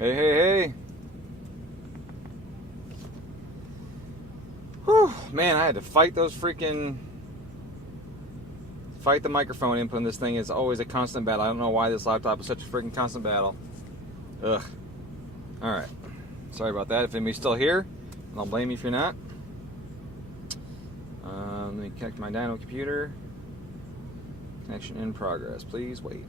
Hey, hey, hey. Whew, man, I had to fight the microphone input on this thing. Is always a constant battle. I don't know why this laptop is such a freaking constant battle. Ugh. Alright. Sorry about that. If anybody's still here, I'll blame you if you're not. Let me connect my Dyno computer. Connection in progress. Please wait.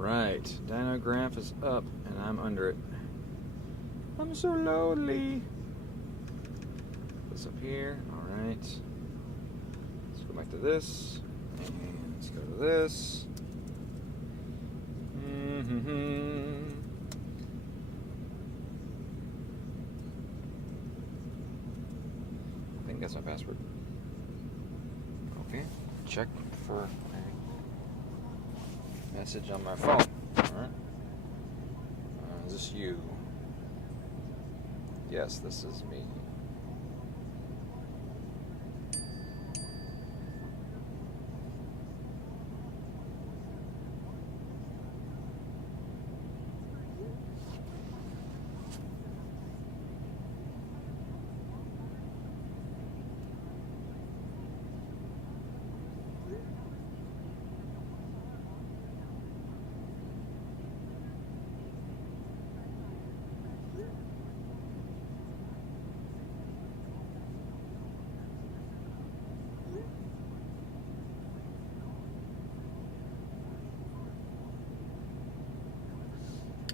Alright, dyno graph is up and I'm under it. I'm so lonely. This up here, alright. Let's go back to this. And let's go to this. I think that's my password. Okay, check for a message on my phone. Alright. Is this you? Yes, this is me.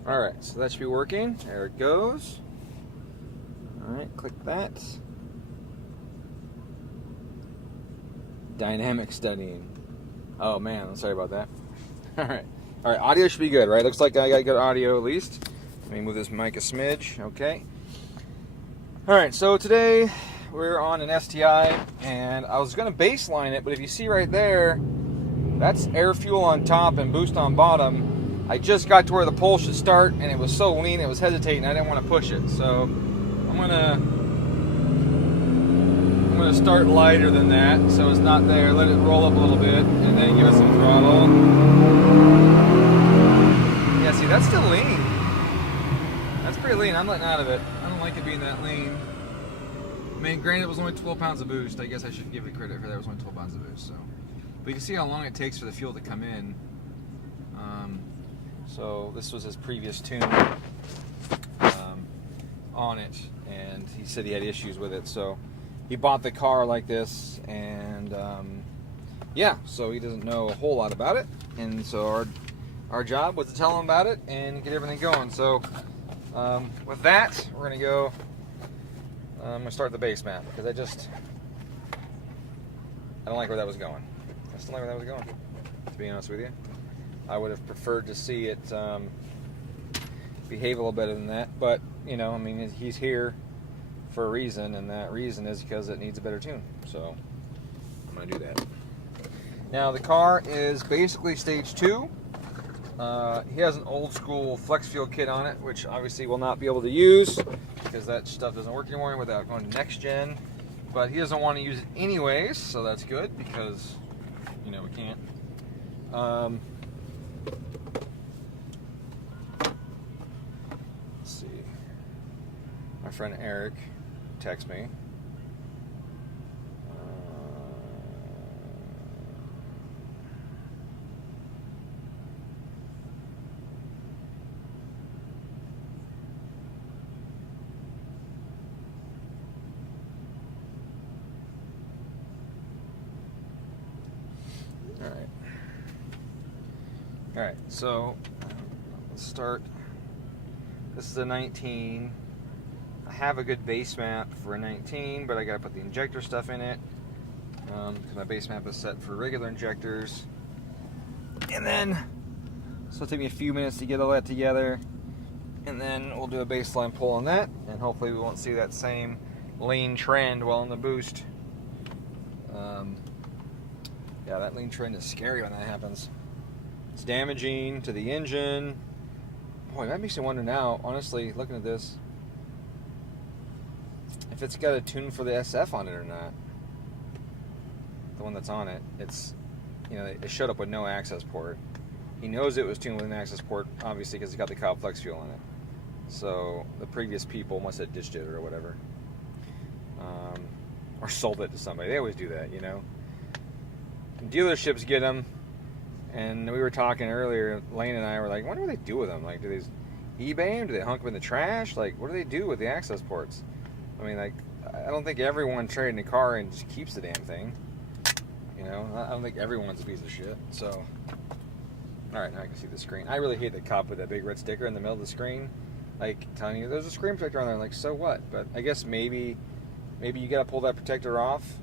Alright, so that should be working. There it goes. Alright, click that. Dynamic studying. Oh man, I'm sorry about that. Alright. Alright, audio should be good, right? Looks like I got good audio at least. Let me move this mic a smidge. Okay. Alright, so today we're on an STi, and I was going to baseline it, but if you see right there, that's air fuel on top and boost on bottom. I just got to where the pole should start, and it was so lean, it was hesitating. I didn't want to push it, so I'm gonna start lighter than that, so it's not there. Let it roll up a little bit, and then give it some throttle. Yeah, see, that's still lean. That's pretty lean. I'm letting out of it. I don't like it being that lean. I mean, granted, it was only 12 pounds of boost. I guess I should give it credit for that. It was only 12 pounds of boost. So, but you can see how long it takes for the fuel to come in. So this was his previous tune on it, and he said he had issues with it. So he bought the car like this, and yeah, so he doesn't know a whole lot about it. And so our job was to tell him about it and get everything going. So with that, we're gonna go. I'm gonna start the base map because I don't like where that was going. I just don't like where that was going, to be honest with you. I would have preferred to see it behave a little better than that, but you know, I mean, he's here for a reason, and that reason is because it needs a better tune. So I'm gonna do that. Now the car is basically stage 2. He has an old school flex fuel kit on it, which obviously we'll not be able to use because that stuff doesn't work anymore without going to next gen. But he doesn't want to use it anyways, so that's good because you know we can't. Let's see. My friend Eric texted me. Alright, so let's start. This is a 19. I have a good base map for a 19, but I gotta put the injector stuff in it, because my base map is set for regular injectors. And then, so it'll take me a few minutes to get all that together, and then we'll do a baseline pull on that, and hopefully we won't see that same lean trend while on the boost. Yeah, that lean trend is scary when that happens. It's damaging to the engine. Boy, that makes me wonder now, honestly, looking at this, if it's got a tune for the SF on it or not. The one that's on it, it's, you know, it showed up with no access port. He knows it was tuned with an access port, obviously, because it's got the Cobb Flex fuel on it. So the previous people must have ditched it or whatever, or sold it to somebody. They always do that, you know. And dealerships get them, and we were talking earlier. Lane and I were like, "I wonder what they do with them. Like, do they eBay them? Do they hunk them in the trash? Like, what do they do with the access ports?" I mean, like, I don't think everyone trading a car and just keeps the damn thing. You know, I don't think everyone's a piece of shit. So, all right, now I can see the screen. I really hate the cop with that big red sticker in the middle of the screen, like telling you there's a screen protector on there. Like, so what? But I guess maybe you gotta pull that protector off,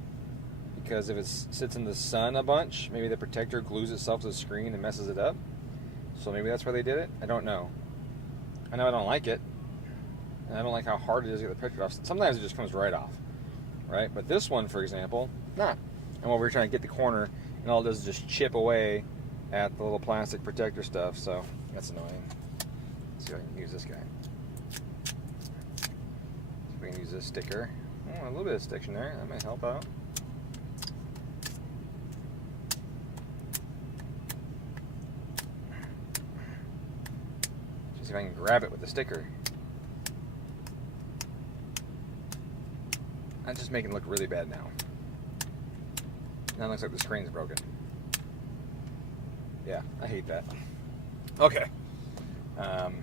because if it sits in the sun a bunch, maybe the protector glues itself to the screen and messes it up. So maybe that's why they did it. I don't know. I know I don't like it, and I don't like how hard it is to get the protector off. Sometimes it just comes right off, right? But this one, for example, not. And when we were trying to get the corner, and all it does is just chip away at the little plastic protector stuff. So that's annoying. Let's see if I can use this guy. See if we can use this sticker. Oh, a little bit of stiction there. That might help out. See if I can grab it with the sticker. That's just making it look really bad now. Now it looks like the screen's broken. Yeah, I hate that. Okay. I've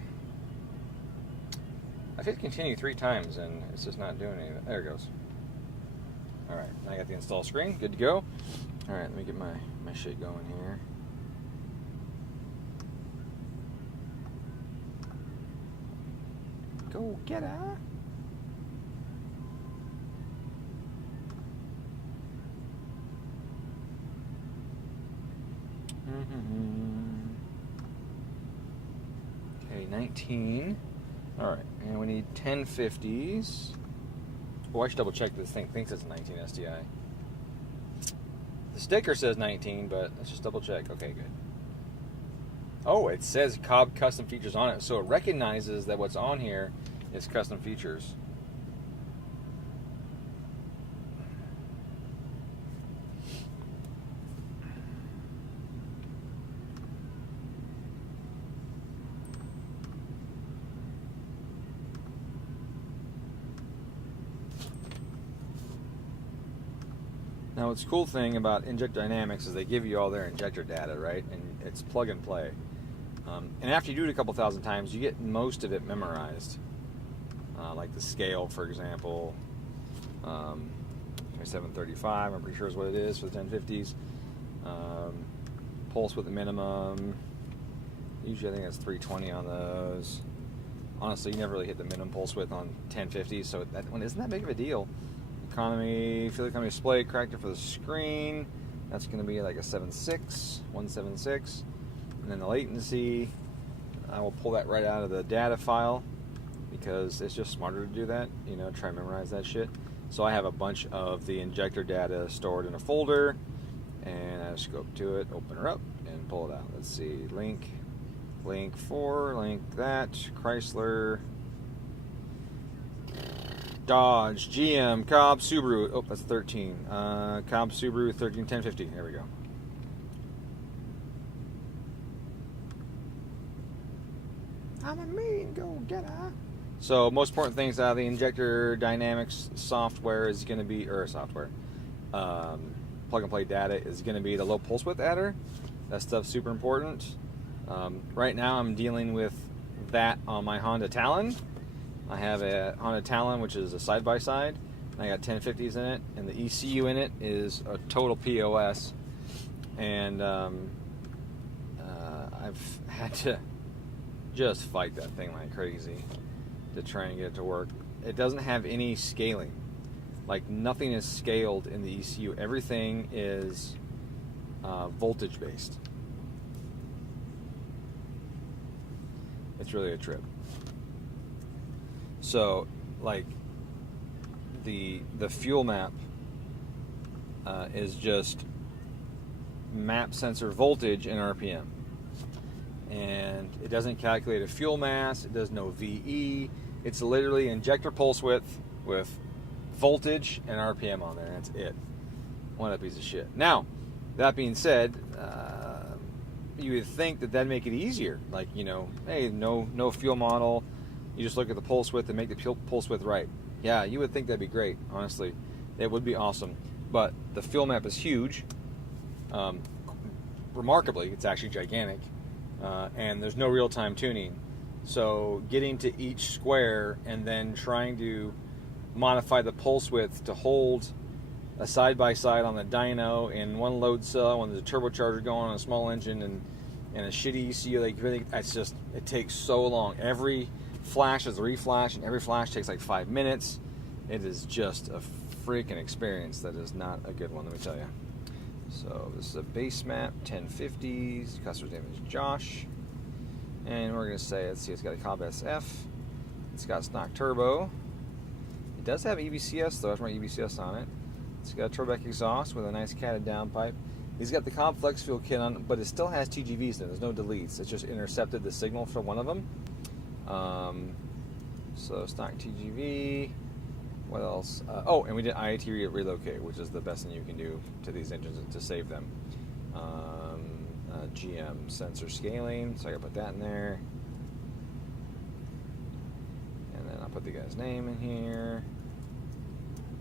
hit continue 3 times and it's just not doing anything. There it goes. Alright, now I got the install screen. Good to go. Alright, let me get my shit going here. Go get her. Okay, 19. Alright, and we need 1050s. Oh, I should double check this thing thinks it's a 19 STI. The sticker says 19, but let's just double check. Okay, good. Oh, it says Cobb custom features on it, so it recognizes that what's on here is custom features. Now, what's cool thing about Injector Dynamics is they give you all their injector data, right? And it's plug and play. And after you do it a couple thousand times, you get most of it memorized. Like the scale, for example. 735, I'm pretty sure is what it is for the 1050s. Pulse width minimum. Usually I think that's 320 on those. Honestly, you never really hit the minimum pulse width on 1050s, so that one isn't that big of a deal. Economy, fuel economy display corrector for the screen. That's going to be like a 176. And then the latency, I will pull that right out of the data file because it's just smarter to do that, you know, try and memorize that shit. So I have a bunch of the injector data stored in a folder, and I just go up to it, open her up, and pull it out. Let's see, link 4, link that, Chrysler, Dodge, GM, Cobb, Subaru. Oh, that's 13. Cobb, Subaru, 13, 1050. There we go. I'm a mean go-getter. So, most important things out of the Injector Dynamics software is going to be, plug-and-play data is going to be the low pulse width adder. That stuff's super important. Right now, I'm dealing with that on my Honda Talon. I have a Honda Talon, which is a side-by-side. I got 1050s in it, and the ECU in it is a total POS. And I've had to just fight that thing like crazy to try and get it to work. it doesn't have any scaling. Like, nothing is scaled in the ECU. Everything is voltage based. It's really a trip. So, like, the fuel map is just map sensor voltage and RPM. And it doesn't calculate a fuel mass. It does no VE. It's literally injector pulse width with voltage and RPM on there. That's it. What a piece of shit. Now, that being said, you would think that that'd make it easier. Like, you know, hey, no fuel model. You just look at the pulse width and make the pulse width right. Yeah, you would think that'd be great. Honestly, it would be awesome. But the fuel map is huge. Remarkably, it's actually gigantic. And there's no real-time tuning. So getting to each square and then trying to modify the pulse width to hold a side-by-side on the dyno in one load cell when there's a turbocharger going on a small engine and a shitty ECU, like, really, it's just, it takes so long. Every flash is a reflash, and every flash takes like 5 minutes. It is just a freaking experience that is not a good one, let me tell you. So this is a base map, 1050s. Customer's name is Josh. And we're going to say, let's see, it's got a Cobb SF. It's got stock turbo. It does have EBCS, though. I have my EBCS on it. It's got a Turbeck exhaust with a nice catted downpipe. He's got the Cobb Flex Fuel kit on, but it still has TGVs in it. There's no deletes. It's just intercepted the signal from one of them. So stock TGV. What else? Oh, and we did IAT relocate, which is the best thing you can do to these engines to save them. GM sensor scaling, so I gotta put that in there. And then I'll put the guy's name in here.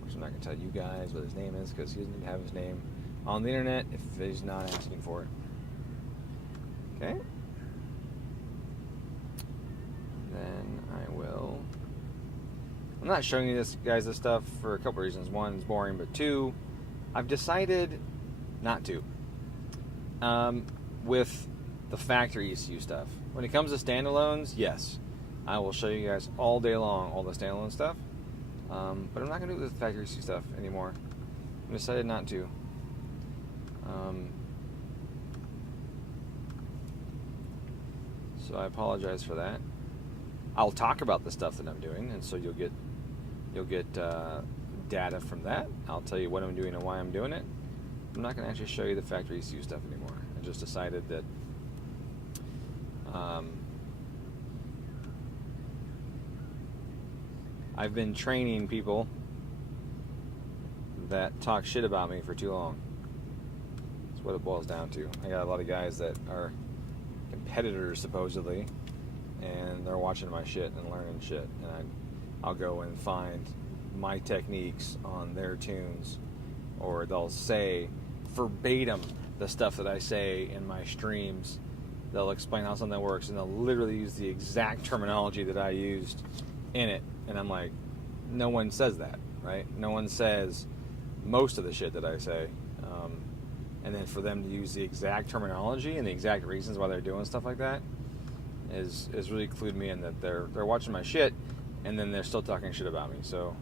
Which I'm not gonna tell you guys what his name is because he doesn't have his name on the internet if he's not asking for it. Okay. Then I will. I'm not showing you this stuff for a couple reasons. One, it's boring, but two, I've decided not to. With the factory ECU stuff. When it comes to standalones, yes, I will show you guys all day long all the standalone stuff. But I'm not going to do the factory ECU stuff anymore. I decided not to. So I apologize for that. I'll talk about the stuff that I'm doing, and so you'll get data from that. I'll tell you what I'm doing and why I'm doing it. I'm not going to actually show you the factory ECU stuff anymore. I just decided that I've been training people that talk shit about me for too long. That's what it boils down to. I got a lot of guys that are competitors, supposedly, and they're watching my shit and learning shit, and I'll go and find my techniques on their tunes, or they'll say verbatim the stuff that I say in my streams. They'll explain how something works, and they'll literally use the exact terminology that I used in it, and I'm like, no one says that, right? No one says most of the shit that I say, and then for them to use the exact terminology and the exact reasons why they're doing stuff like that is really clued me in that they're watching my shit, and then they're still talking shit about me. So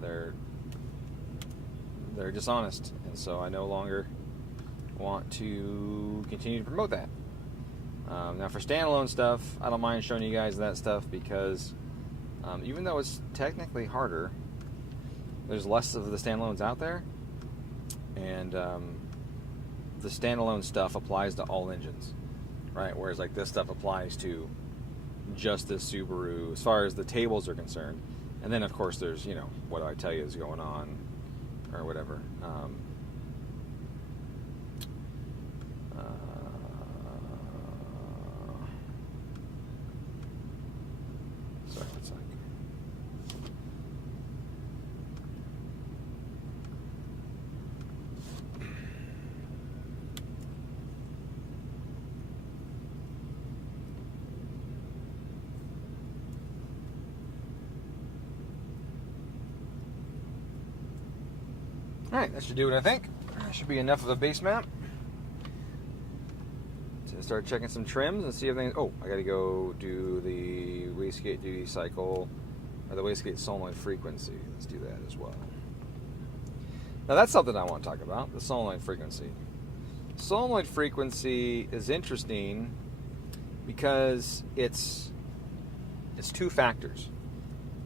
they're dishonest, and so I no longer want to continue to promote that. Now for standalone stuff, I don't mind showing you guys that stuff because even though it's technically harder, there's less of the standalones out there, and the standalone stuff applies to all engines, right? Whereas like this stuff applies to just this Subaru as far as the tables are concerned. And then of course there's, you know, what do I tell you is going on or whatever. Sorry, one sec. Alright, that should do it, I think. That should be enough of a base map. To start checking some trims and see everything. Oh, I gotta go do the wastegate duty cycle or the wastegate solenoid frequency. Let's do that as well. Now that's something I want to talk about, the solenoid frequency. Solenoid frequency is interesting because it's two factors.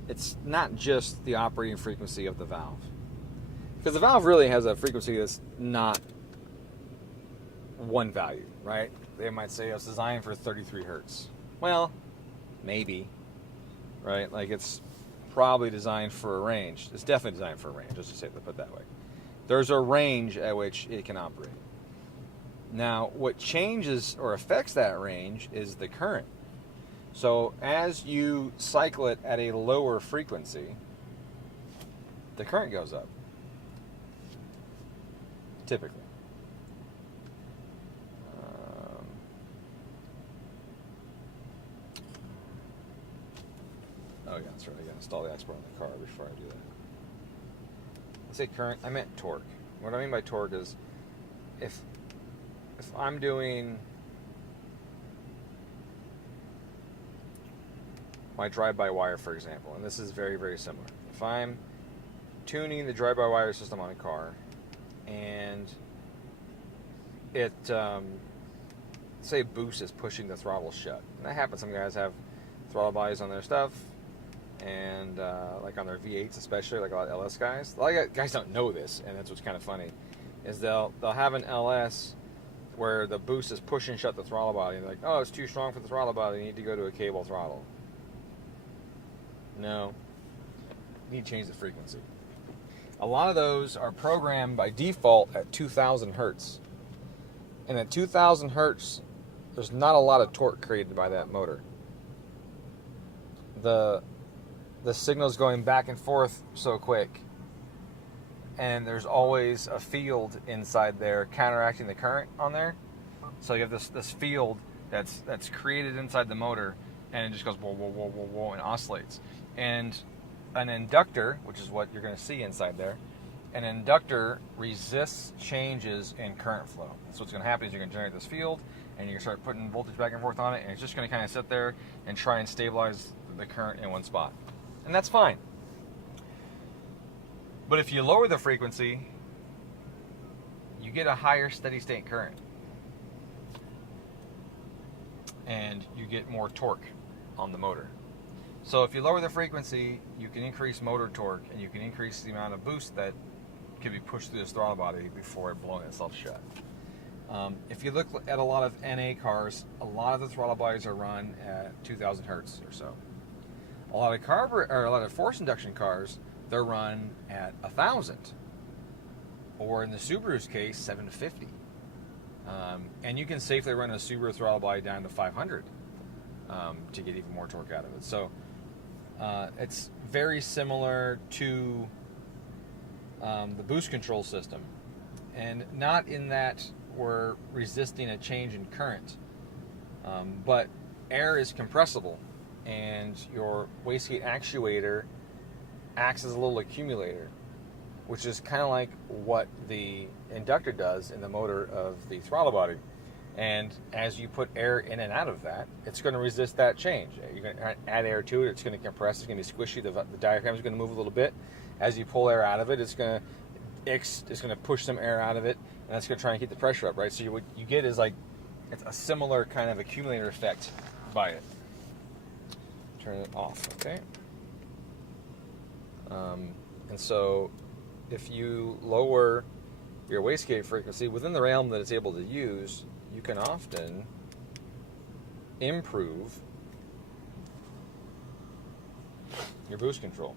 It's not just the operating frequency of the valve. Because the valve really has a frequency that's not one value, right? They might say it's designed for 33 hertz. Well, maybe, right? Like it's probably designed for a range. It's definitely designed for a range, just to say, put it that way. There's a range at which it can operate. Now, what changes or affects that range is the current. So as you cycle it at a lower frequency, the current goes up, typically. Oh yeah, that's right. I gotta install the export on the car before I do that. I say current, I meant torque. What I mean by torque is if I'm doing my drive-by-wire, for example, and this is very, very similar. If I'm tuning the drive-by-wire system on a car and it, say boost is pushing the throttle shut. And that happens. Some guys have throttle bodies on their stuff, and like on their V8s especially, like a lot of LS guys. A lot of guys don't know this, and that's what's kind of funny, is they'll have an LS where the boost is pushing shut the throttle body, and they're like, oh, it's too strong for the throttle body, you need to go to a cable throttle. No. You need to change the frequency. A lot of those are programmed by default at 2,000 hertz. And at 2,000 hertz, there's not a lot of torque created by that motor. The signal's going back and forth so quick, and there's always a field inside there counteracting the current on there. So you have this field that's created inside the motor, and it just goes whoa, whoa, whoa, whoa, whoa, and oscillates. And an inductor, which is what you're going to see inside there, an inductor resists changes in current flow. So what's going to happen is you're going to generate this field, and you're going to start putting voltage back and forth on it, and it's just going to kind of sit there and try and stabilize the current in one spot. And that's fine. But if you lower the frequency, you get a higher steady state current. And you get more torque on the motor. So if you lower the frequency, you can increase motor torque, and you can increase the amount of boost that can be pushed through this throttle body before it blowing itself shut. If you look at a lot of NA cars, a lot of the throttle bodies are run at 2,000 hertz or so. A lot of force induction cars, they're run at 1,000, or in the Subaru's case, 750. And you can safely run a Subaru throttle body down to 500 to get even more torque out of it. So it's very similar to the boost control system, and not in that we're resisting a change in current, but air is compressible, and your wastegate actuator acts as a little accumulator, which is kind of like what the inductor does in the motor of the throttle body. And as you put air in and out of that, it's going to resist that change. You're going to add air to it, it's going to compress, it's going to be squishy, the diaphragm is going to move a little bit. As you pull air out of it, it's going to push some air out of it, and that's going to try and keep the pressure up, right? So what you get is like, it's a similar kind of accumulator effect by it. Turn it off, okay? And so if you lower your wastegate frequency within the realm that it's able to use, you can often improve your boost control,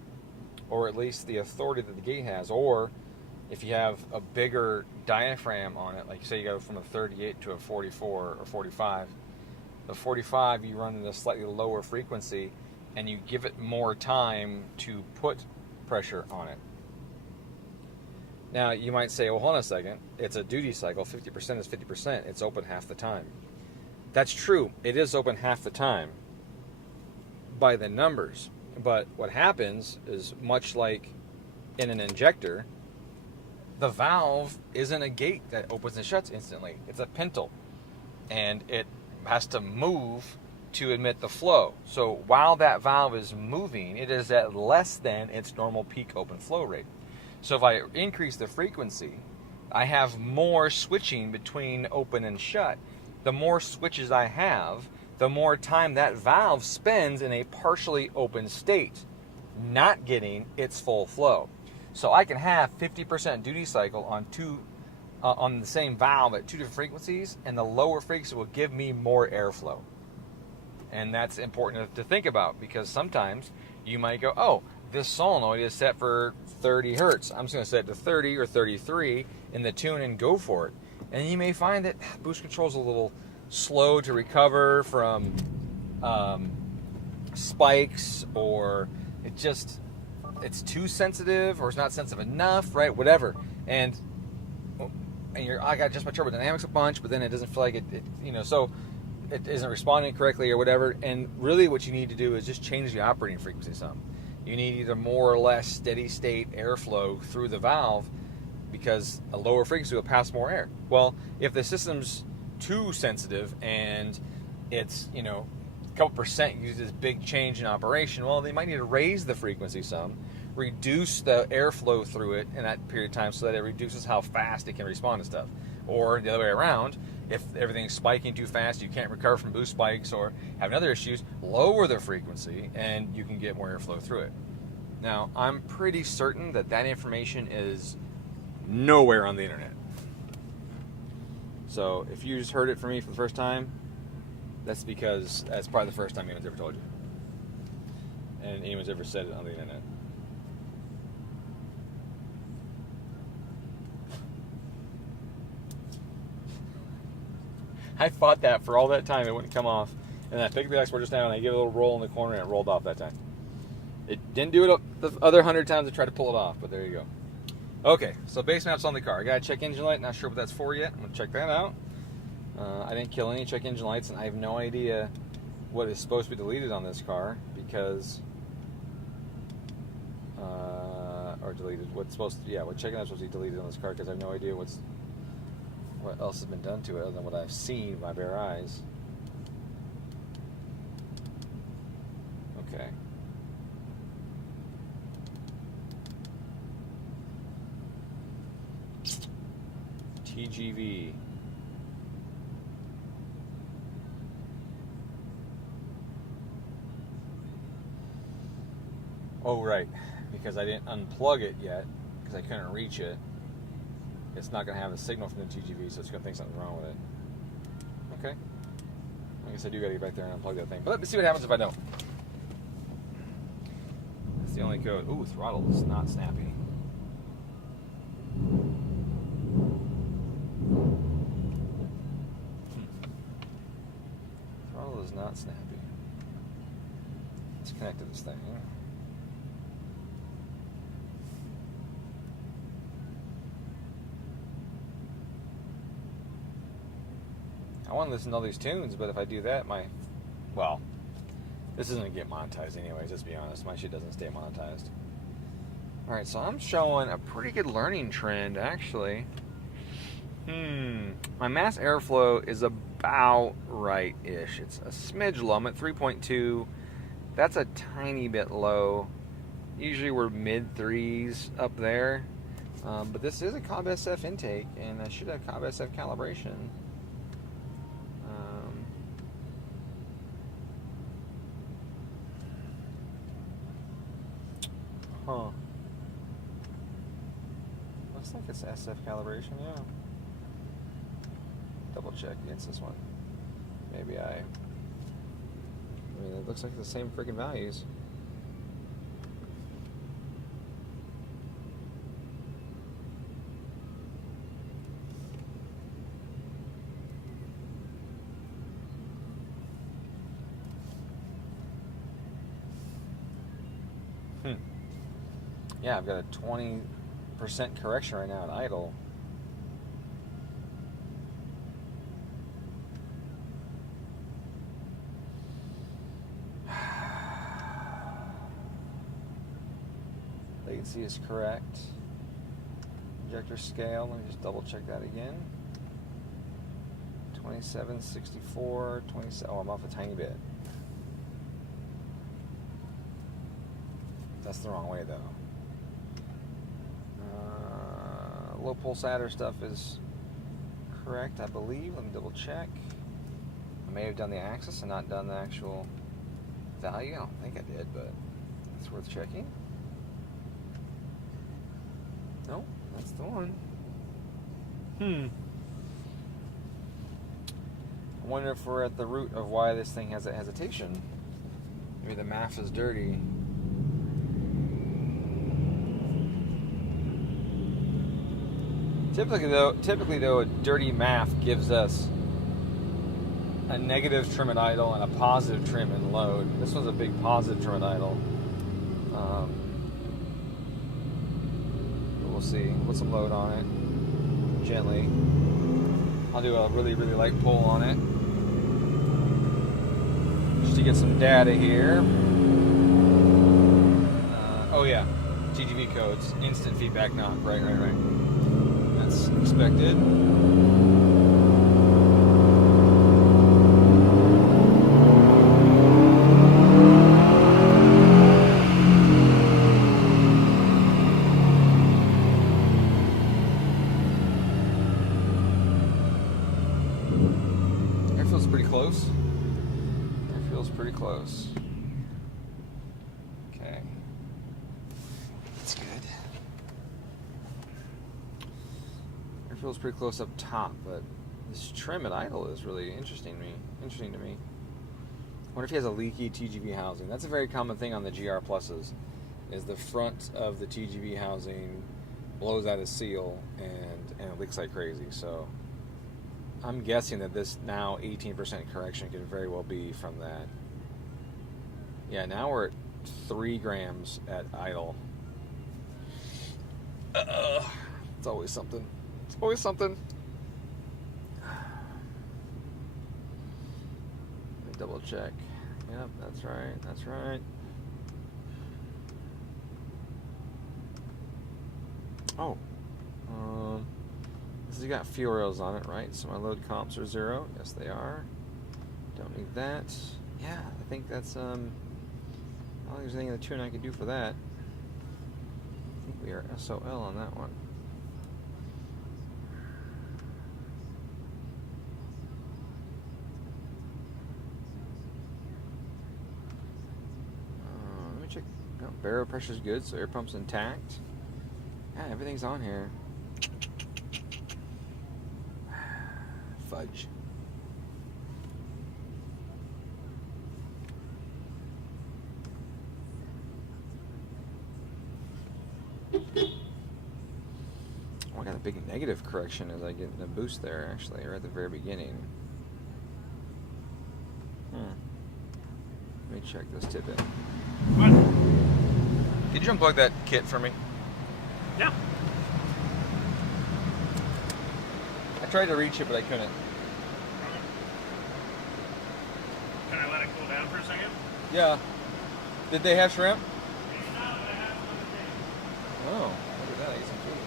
or at least the authority that the gate has. Or if you have a bigger diaphragm on it, like say you go from a 38 to a 44 or 45, the 45 you run at a slightly lower frequency, and you give it more time to put pressure on it. Now, you might say, well, hold on a second. It's a duty cycle. 50% is 50%. It's open half the time. That's true. It is open half the time by the numbers. But what happens is, much like in an injector, the valve isn't a gate that opens and shuts instantly. It's a pintle. And it has to move to admit the flow. So while that valve is moving, it is at less than its normal peak open flow rate. So if I increase the frequency, I have more switching between open and shut. The more switches I have, the more time that valve spends in a partially open state, not getting its full flow. So I can have 50% duty cycle on the same valve at 2 different frequencies, and the lower frequency will give me more airflow. And that's important to think about, because sometimes you might go, oh, this solenoid is set for 30 hertz. I'm just going to set it to 30 or 33 in the tune and go for it. And you may find that boost control is a little slow to recover from spikes, or it's too sensitive, or it's not sensitive enough, right? Whatever. And I got just my turbo dynamics a bunch, but then it doesn't feel like so it isn't responding correctly or whatever. And really what you need to do is just change the operating frequency some. You need either more or less steady state airflow through the valve, because a lower frequency will pass more air. Well, if the system's too sensitive and it's, a couple percent uses this big change in operation, well, they might need to raise the frequency some, reduce the airflow through it in that period of time so that it reduces how fast it can respond to stuff. Or the other way around, if everything's spiking too fast, you can't recover from boost spikes or have other issues, lower the frequency and you can get more airflow through it. Now, I'm pretty certain that information is nowhere on the internet. So if you just heard it from me for the first time, that's because that's probably the first time anyone's ever told you. And anyone's ever said it on the internet. I fought that for all that time. It wouldn't come off. And I picked the export just now, and I gave it a little roll in the corner, and it rolled off that time. It didn't do it the other 100 times I tried to pull it off, but there you go. Okay, so base map's on the car. I got to check engine light. Not sure what that's for yet. I'm going to check that out. I didn't kill any check engine lights, and I have no idea what is supposed to be deleted on this car, because... or deleted. What checking that's supposed to be deleted on this car, because I have no idea what else has been done to it other than what I've seen with my bare eyes. Okay. TGV. Oh, right. Because I didn't unplug it yet, because I couldn't reach it. It's not going to have a signal from the TGV, so it's going to think something's wrong with it. Okay. I guess I do got to get back there and unplug that thing. But let me see what happens if I don't. That's the only code. Ooh, throttle is not snappy. Throttle is not snappy. Let's connect to this thing. I want to listen to all these tunes, but if I do that, this isn't going to get monetized anyways, let's be honest. My shit doesn't stay monetized. Alright, so I'm showing a pretty good learning trend, actually. My mass airflow is about right-ish. It's a smidge low. I'm at 3.2. That's a tiny bit low. Usually we're mid-3s up there. But this is a Cobb SF intake, and I should have Cobb SF calibration. Looks like it's SF calibration, yeah. Double check against this one. Maybe it looks like the same freaking values. Yeah, I've got a 20% correction right now at idle. Latency is correct. Injector scale, let me just double check that again. 2764, 27, oh, I'm off a tiny bit. That's the wrong way though. Low pulse adder stuff is correct, I believe. Let me double check. I may have done the axis and not done the actual value. I don't think I did, but it's worth checking. Nope, that's the one. I wonder if we're at the root of why this thing has a hesitation. Maybe the MAF is dirty. Typically though, a dirty MAF gives us a negative trim at idle and a positive trim in load. This one's a big positive trim at idle. We'll see. Put some load on it gently. I'll do a really, really light pull on it just to get some data here. Oh yeah, TGV codes, instant feedback knock. Right. That's expected. Pretty close. Okay. That's good. Air feels pretty close up top, but this trim at idle is really interesting to me. I wonder if he has a leaky TGV housing. That's a very common thing on the GR Pluses, is the front of the TGV housing blows out a seal and it leaks like crazy. So I'm guessing that this now 18% correction could very well be from that. Yeah, now we're at 3 grams at idle. It's always something. It's always something. Let me double check. Yep, that's right. That's right. Oh. This has got fuel rails on it, right? So my load comps are 0. Yes, they are. Don't need that. Yeah, I think that's I don't think there's anything in the tune I can do for that. I think we are SOL on that one. Let me check. Oh, barrel pressure's good, so air pump's intact. Yeah, everything's on here. Fudge. Oh, I got a big negative correction as I get a boost there, actually, right at the very beginning. Let me check this tip in. What? Could you unplug that kit for me? Yeah. I tried to reach it, but I couldn't. Okay. Can I let it cool down for a second? Yeah. Did they have shrimp? No, I have another thing. Oh, look at that. I get some food.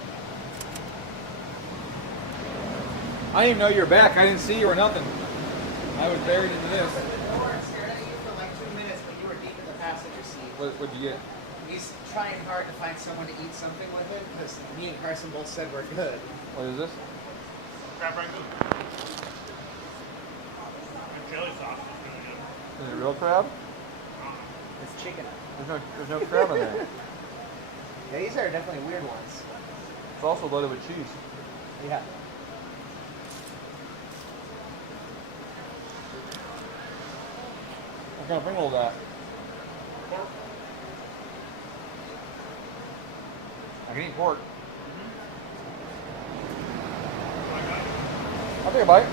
I didn't even know you were back. I didn't see you or nothing. I was buried into this. The door stared at you for like 2 minutes, but you were deep in the passenger seat. What'd you get? He's trying hard to find someone to eat something with it because me and Carson both said we're good. What is this? Crab rangoon. The chili sauce is really good. Is it real crab? It's chicken. There's no crab in there. Yeah, these are definitely weird ones. It's also loaded with cheese. Yeah. What kind of thing was that? Pork. I can eat pork. Like that. I'll take a bite.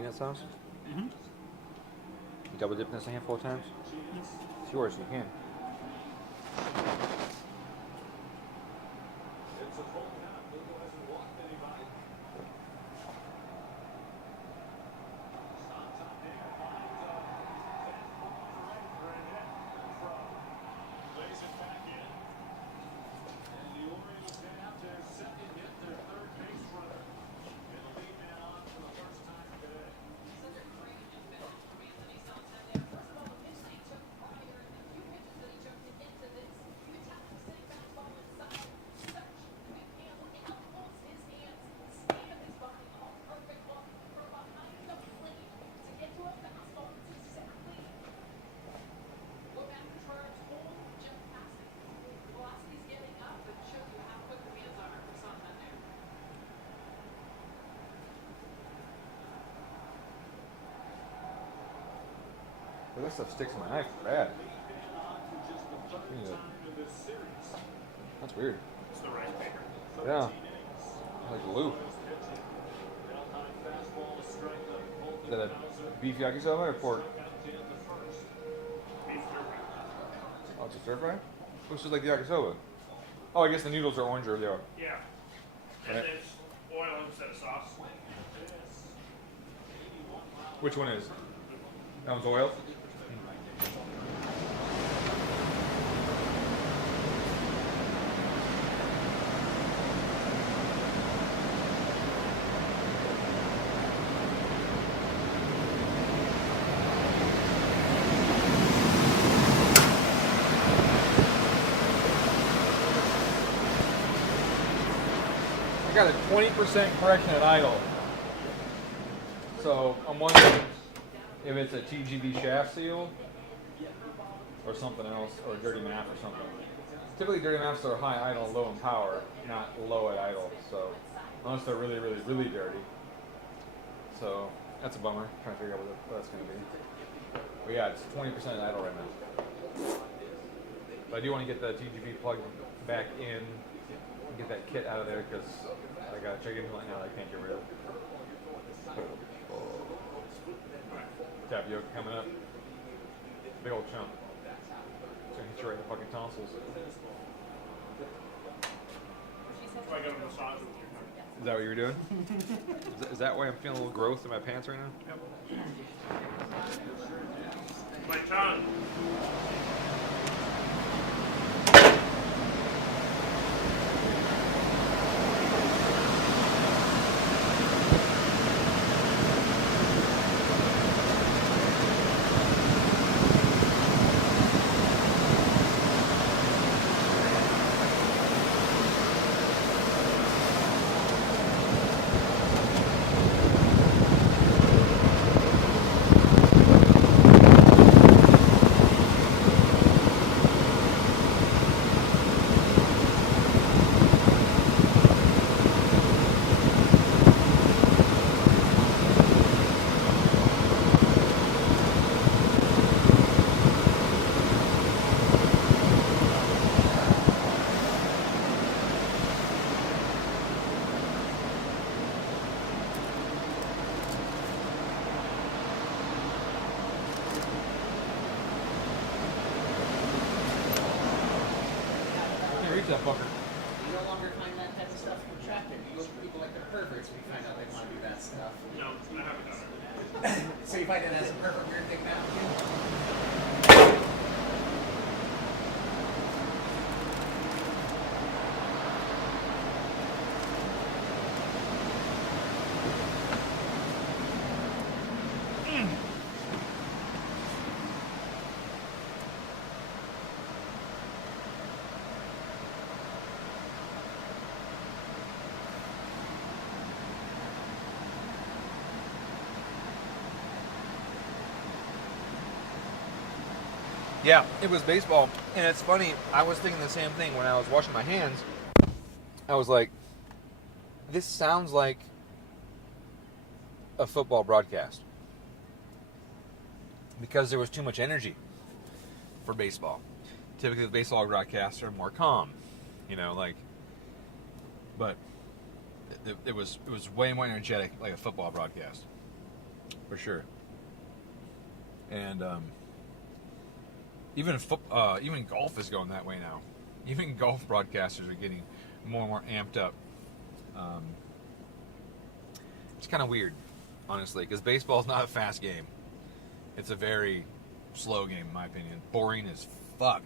peanut sauce? Mm-hmm. You double dip this a handful of times? It's yours, you can. This stuff sticks to my knife bad. That's weird. It's the rice paper. Yeah. Like glue. Is that a beef yakisoba or pork? Beef stir fry. Oh, it's a stir fry? Looks just like the yakisoba. Oh, I guess the noodles are orange or they are. Yeah. And Right. it's oil instead of sauce. Which one is? That one's oil? I got a 20% correction at idle. So I'm wondering if it's a TGB shaft seal or something else, or dirty math or something. Typically dirty maths are high idle and low in power, not low at idle. So unless they're really, really, really dirty. So that's a bummer. Trying to figure out what that's going to be. But yeah, it's 20% at idle right now. But I do want to get the TGB plugged back in and get that kit out of there because I got a chicken right now that I can't get rid of. Tapioca coming up. Big old chunk. It's gonna hit you right in the fucking tonsils. So I got a massage with you. Is that what you were doing? Is that why I'm feeling a little growth in my pants right now? Yep. My tongue. Reach that fucker. You no longer find that type of stuff attractive. You look at people like they're perverts when you find out they want to do that stuff. No, I haven't done it. So you find it as a pervert weird thing now? Yeah, it was baseball. And it's funny, I was thinking the same thing when I was washing my hands. I was like, this sounds like a football broadcast. Because there was too much energy for baseball. Typically the baseball broadcasts are more calm. You know, like, but it was way more energetic like a football broadcast. for sure. And even golf is going that way now. Even golf broadcasters are getting more and more amped up. It's kind of weird, honestly, because baseball is not a fast game. It's a very slow game, in my opinion. Boring as fuck.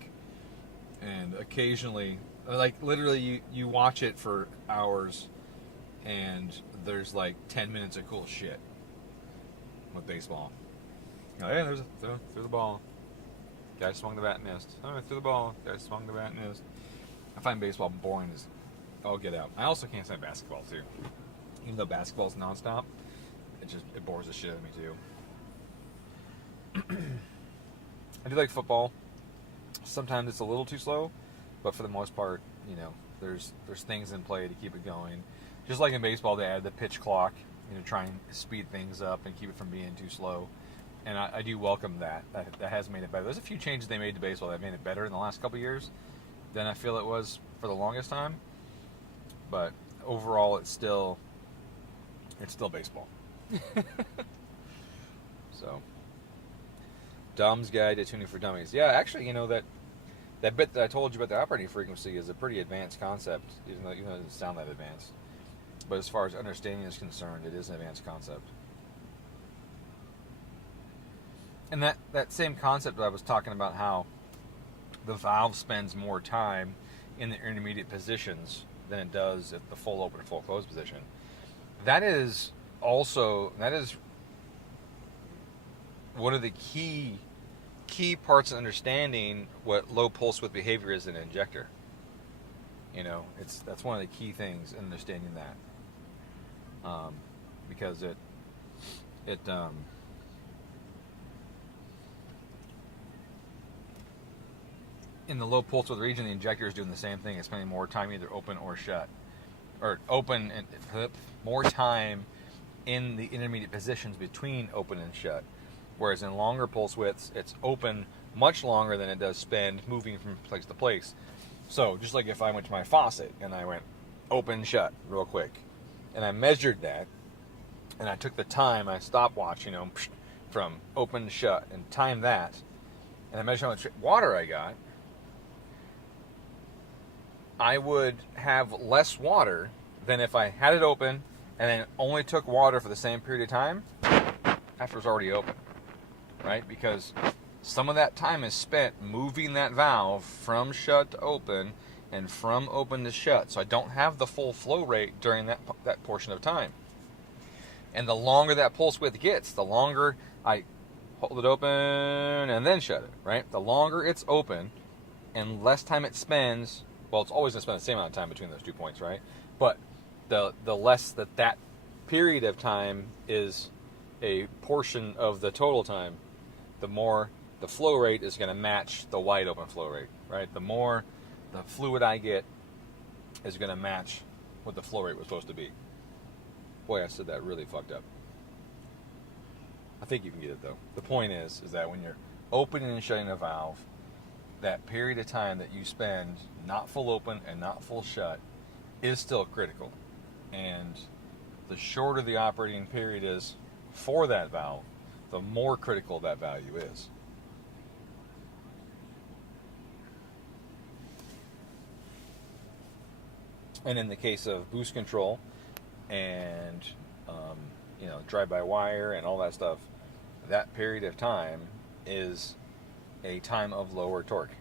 And occasionally, like literally, you watch it for hours, and there's like 10 minutes of cool shit with baseball. Oh, yeah, there's threw the ball. Guy swung the bat and missed. Oh, threw the ball. Guy swung the bat and missed. I find baseball boring as all get out. I also can't stand basketball too. Even though basketball's nonstop, it bores the shit out of me too. I do like football. Sometimes it's a little too slow, but for the most part, you know, there's things in play to keep it going. Just like in baseball, they add the pitch clock, you know, try and speed things up and keep it from being too slow. And I do welcome that. That has made it better. There's a few changes they made to baseball that made it better in the last couple of years than I feel it was for the longest time. But overall, it's still baseball. So, Dom's Guide to Tuning for Dummies. Yeah, actually, you know, that bit that I told you about the operating frequency is a pretty advanced concept, even though it doesn't sound that advanced. But as far as understanding is concerned, it is an advanced concept. And that same concept I was talking about, how the valve spends more time in the intermediate positions than it does at the full open or full closed position. That is one of the key parts of understanding what low pulse width behavior is in an injector. You know, that's one of the key things in understanding that, because it in the low pulse width region, the injector is doing the same thing. It's spending more time either open or shut, or open and more time in the intermediate positions between open and shut. Whereas in longer pulse widths, it's open much longer than it does spend moving from place to place. So just like if I went to my faucet and I went open, shut real quick, and I measured that, and I took the time, I stopwatch, you know, from open to shut, and timed that, and I measured how much water I got, I would have less water than if I had it open and then only took water for the same period of time after it's already open, right? Because some of that time is spent moving that valve from shut to open and from open to shut. So I don't have the full flow rate during that portion of time. And the longer that pulse width gets, the longer I hold it open and then shut it, right? The longer it's open and less time it spends. Well, it's always going to spend the same amount of time between those 2 points, right? But the less that period of time is a portion of the total time, the more the flow rate is going to match the wide open flow rate, right? The more the fluid I get is going to match what the flow rate was supposed to be. Boy, I said that really fucked up. I think you can get it, though. The point is that when you're opening and shutting a valve, that period of time that you spend not full open and not full shut is still critical. And the shorter the operating period is for that valve, the more critical that value is. And in the case of boost control and drive-by-wire and all that stuff, that period of time is a time of lower torque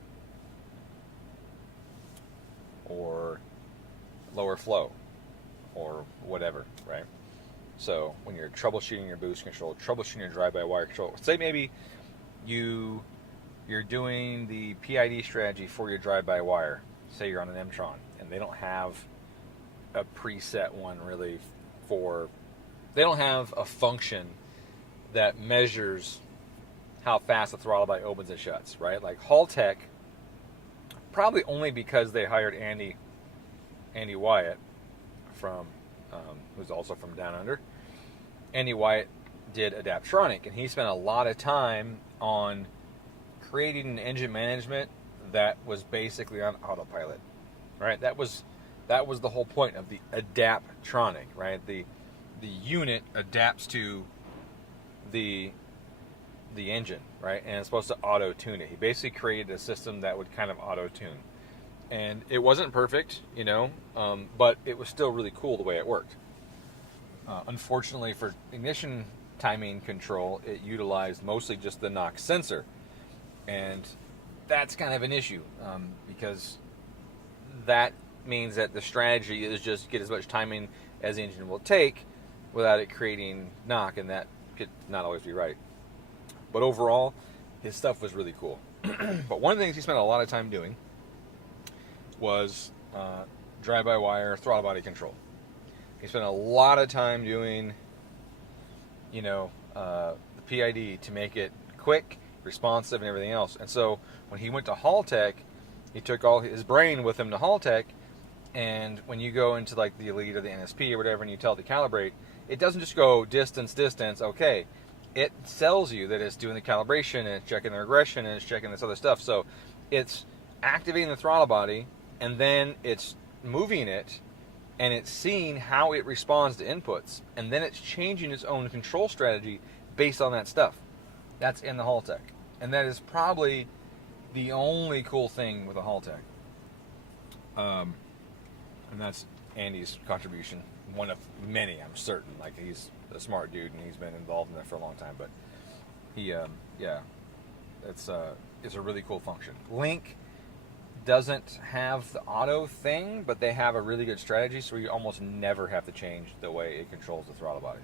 or lower flow or whatever, right? So when you're troubleshooting your boost control, troubleshooting your drive-by-wire control, say maybe you're doing the PID strategy for your drive-by-wire. Say you're on an M-Tron and they don't have a preset one really they don't have a function that measures how fast the throttle body opens and shuts, right? Like Haltech, probably only because they hired Andy Wyatt from, who's also from Down Under. Andy Wyatt did Adaptronic, and he spent a lot of time on creating an engine management that was basically on autopilot, right? That was the whole point of the Adaptronic, right? The unit adapts to the engine, right? And it's supposed to auto-tune it. He basically created a system that would kind of auto-tune. And it wasn't perfect, but it was still really cool the way it worked. Unfortunately, for ignition timing control, it utilized mostly just the knock sensor. And that's kind of an issue, because that means that the strategy is just get as much timing as the engine will take without it creating knock, and that could not always be right. But overall, his stuff was really cool. But one of the things he spent a lot of time doing was drive-by-wire throttle body control. He spent a lot of time doing, the PID to make it quick, responsive, and everything else. And so when he went to Haltech, he took all his brain with him to Haltech. And when you go into like the Elite or the NSP or whatever, and you tell it to calibrate, it doesn't just go distance, okay. It tells you that it's doing the calibration, and it's checking the regression, and it's checking this other stuff. So it's activating the throttle body, and then it's moving it, and it's seeing how it responds to inputs, and then it's changing its own control strategy based on that stuff. That's in the Haltech. And that is probably the only cool thing with a Haltech. And that's Andy's contribution. One of many, I'm certain. Like, he's a smart dude, and he's been involved in that for a long time. But he, it's a really cool function. Link doesn't have the auto thing, but they have a really good strategy, so you almost never have to change the way it controls the throttle body.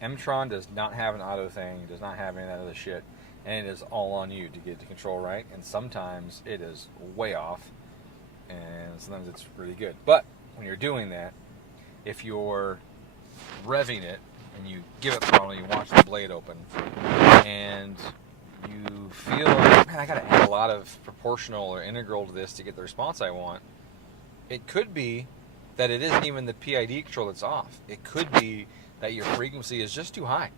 M-Tron does not have an auto thing, does not have any of that other shit, and it is all on you to get the control right, and sometimes it is way off, and sometimes it's really good. But when you're doing that, if you're revving it, and you give it throttle, you watch the blade open, and you feel like, man, I gotta add a lot of proportional or integral to this to get the response I want, it could be that it isn't even the PID control that's off. It could be that your frequency is just too high,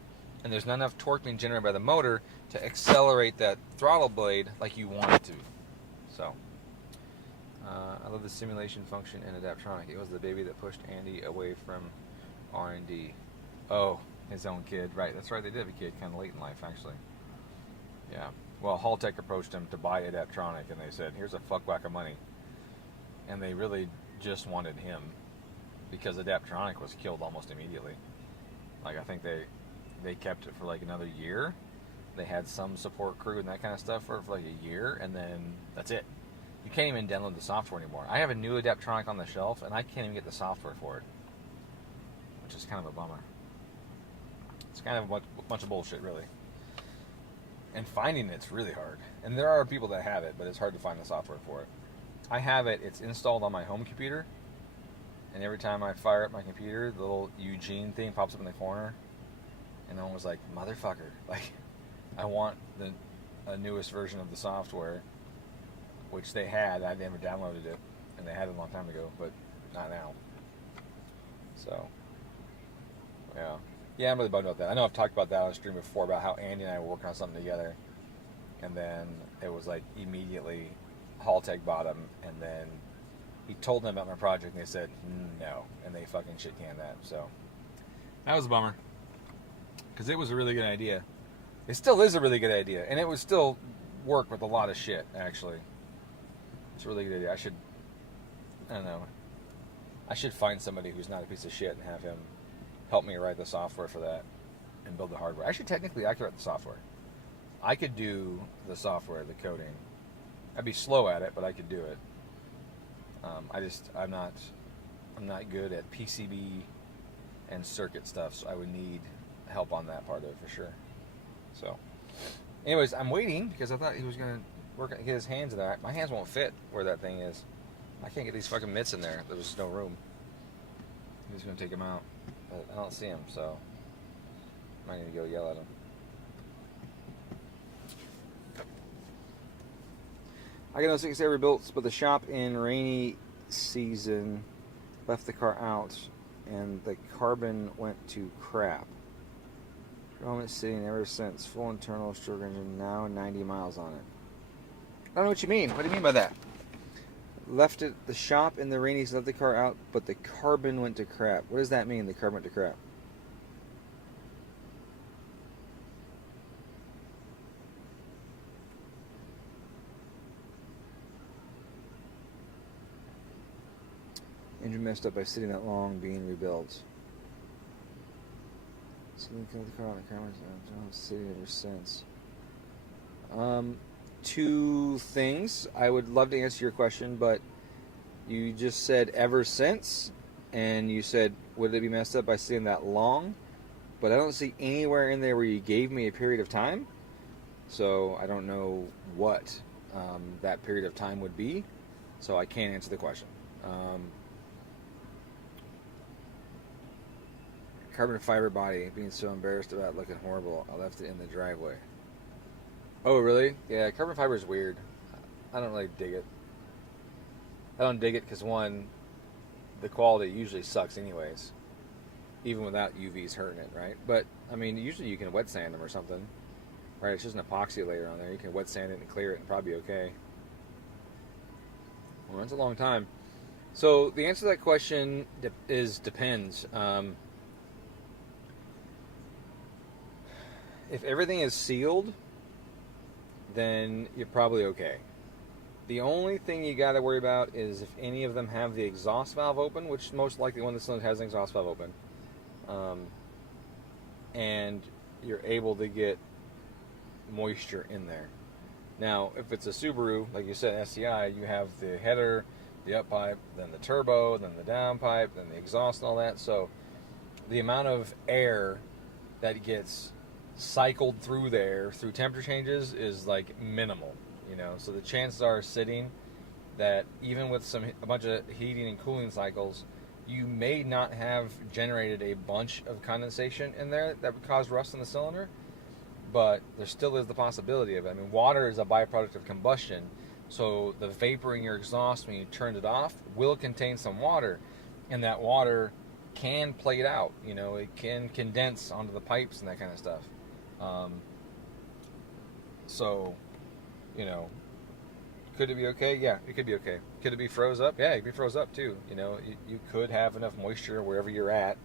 and there's not enough torque being generated by the motor to accelerate that throttle blade like you want it to. So, I love the simulation function in Adaptronic. It was the baby that pushed Andy away from R&D. Oh, his own kid. Right, that's right, they did have a kid kind of late in life, actually. Yeah. Well, Haltech approached him to buy Adaptronic, and they said, here's a fuck whack of money. And they really just wanted him, because Adaptronic was killed almost immediately. Like, I think they kept it for like another year. They had some support crew and that kind of stuff for like a year, and then that's it. You can't even download the software anymore. I have a new Adaptronic on the shelf, and I can't even get the software for it, which is kind of a bummer. It's kind of a bunch of bullshit, really. And finding it's really hard. And there are people that have it, but it's hard to find the software for it. I have it. It's installed on my home computer, and every time I fire up my computer, the little Eugene thing pops up in the corner, and I was like, motherfucker, like, I want a newest version of the software, which they had. I never downloaded it, and they had it a long time ago, but not now. So, yeah. Yeah, I'm really bummed about that. I know I've talked about that on the stream before, about how Andy and I were working on something together, and then it was like immediately Haltech bought him, and then he told them about my project, and they said no, and they fucking shit canned that. So that was a bummer, because it was a really good idea. It still is a really good idea, and it would still work with a lot of shit, actually. It's a really good idea. I don't know, I should find somebody who's not a piece of shit and have him help me write the software for that and build the hardware. Actually, technically, I could write the software. I could do the software, the coding. I'd be slow at it, but I could do it. I'm not good at PCB and circuit stuff, so I would need help on that part of it for sure. So, anyways, I'm waiting because I thought he was gonna get his hands in there. My hands won't fit where that thing is. I can't get these fucking mitts in there. There's no room. He's gonna take them out, but I don't see him, so I might need to go yell at him. I got no 6 ever built, but the shop in rainy season left the car out, and the carbon went to crap. Home is sitting ever since. Full internal stroke engine, now 90 miles on it. I don't know what you mean. What do you mean by that? Left it, the shop in the rainy season left the car out, but the carbon went to crap. What does that mean, the carbon went to crap? Engine messed up by sitting that long, being rebuilt. Someone killed the car on the cameras. I've sitting ever since. Two things. I would love to answer your question, but you just said ever since, and you said, would it be messed up by sitting that long? But I don't see anywhere in there where you gave me a period of time, so I don't know what that period of time would be, so I can't answer the question. Carbon fiber body, being so embarrassed about looking horrible, I left it in the driveway. Oh, really? Yeah, carbon fiber is weird. I don't really dig it. I don't dig it because, one, the quality usually sucks anyways, even without UVs hurting it, right? But, I mean, usually you can wet sand them or something, right? It's just an epoxy layer on there. You can wet sand it and clear it and probably be okay. Well, that's a long time. So, the answer to that question depends. If everything is sealed, then you're probably okay. The only thing you got to worry about is if any of them have the exhaust valve open, which most likely one of the cylinders has an exhaust valve open, and you're able to get moisture in there. Now, if it's a Subaru, like you said, STi, you have the header, the up pipe, then the turbo, then the down pipe, then the exhaust and all that. So the amount of air that gets cycled through there through temperature changes is like minimal, you know. So the chances are sitting that even with a bunch of heating and cooling cycles, you may not have generated a bunch of condensation in there that would cause rust in the cylinder, but there still is the possibility of it. I mean, water is a byproduct of combustion, so the vapor in your exhaust when you turn it off will contain some water, and that water can plate out, you know, it can condense onto the pipes and that kind of stuff. So, you know, could it be okay? Yeah, it could be okay. Could it be froze up? Yeah, it could be froze up too. You know, you could have enough moisture wherever you're at,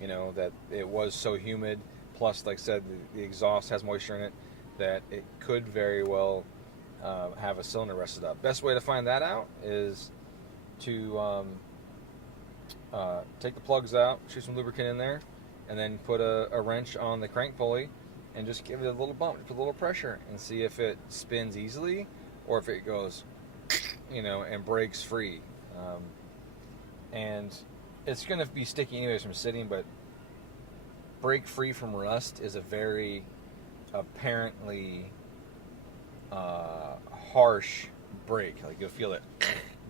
you know, that it was so humid, plus, like I said, the exhaust has moisture in it, that it could very well have a cylinder rusted up. Best way to find that out is to take the plugs out, shoot some lubricant in there, and then put a wrench on the crank pulley and just give it a little bump, put a little pressure, and see if it spins easily or if it goes, you know, and breaks free. And it's going to be sticky anyways from sitting, but break free from rust is a very apparently harsh break. Like, you'll feel it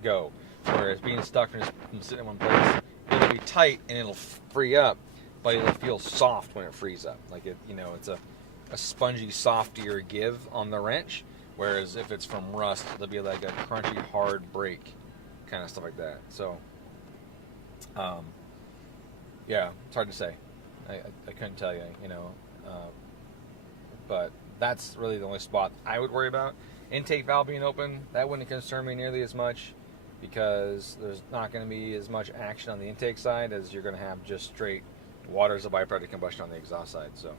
go. Whereas being stuck from sitting in one place, it'll be tight and it'll free up, but it'll feel soft when it frees up. Like, it, you know, it's a spongy, softer give on the wrench. Whereas if it's from rust, it'll be like a crunchy, hard break, kind of stuff like that. So, yeah, it's hard to say. I couldn't tell you, you know. But that's really the only spot I would worry about. Intake valve being open, that wouldn't concern me nearly as much, because there's not going to be as much action on the intake side as you're going to have just straight water as a byproduct of combustion on the exhaust side. So,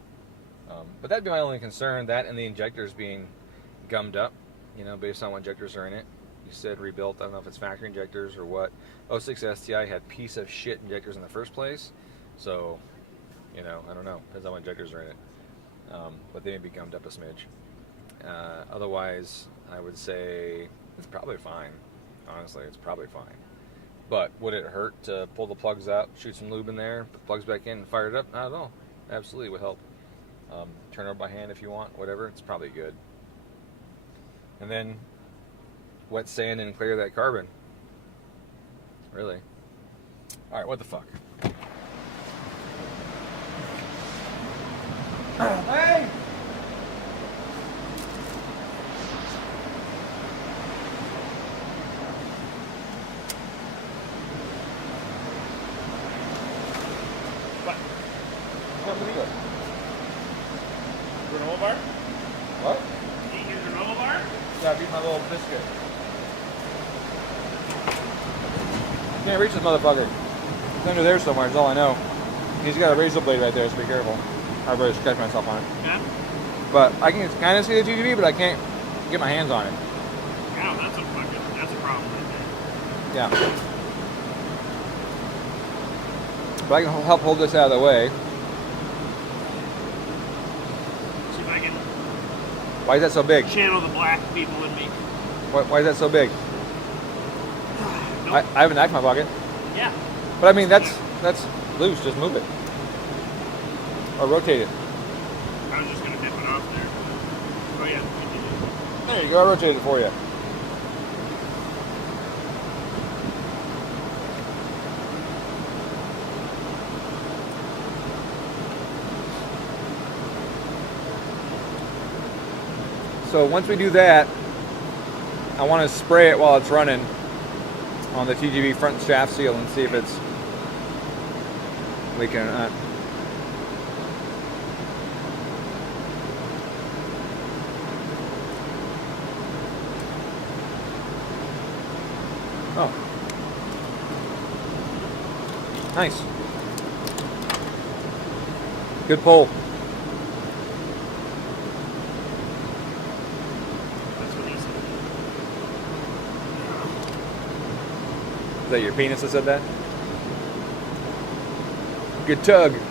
but that'd be my only concern. That and the injectors being gummed up, you know, based on what injectors are in it. You said rebuilt. I don't know if it's factory injectors or what. 06 STi had piece of shit injectors in the first place, so, you know, I don't know. Depends on what injectors are in it. But they may be gummed up a smidge. Otherwise, I would say it's probably fine. Honestly, it's probably fine. But would it hurt to pull the plugs out, shoot some lube in there, put the plugs back in, and fire it up? Not at all. Absolutely would help. Turn it over by hand if you want, whatever. It's probably good. And then wet sand and clear that carbon. Really. All right, what the fuck? Hey! Granola bar? What? Eating your granola bar? Yeah, I beat my little biscuit. Can't reach this motherfucker. It's under there somewhere, is all I know. He's got a razor blade right there, so be careful. I better scratch myself on it. Yeah? But I can kind of see the TV, but I can't get my hands on it. Yeah, that's a problem right there. Yeah. But I can help hold this out of the way. See if I can Why is that so big? channel the black people in me. Why is that so big? Nope. I have a knife in my pocket. Yeah. But I mean, that's loose. Just move it. Or rotate it. I was just going to dip it off there. Oh, yeah. There you go. I rotated it for you. So once we do that, I want to spray it while it's running on the TGV front shaft seal and see if it's leaking or not. Oh. Nice. Good pull. That's what he said. Is that your penis that said that? Good tug. Yep.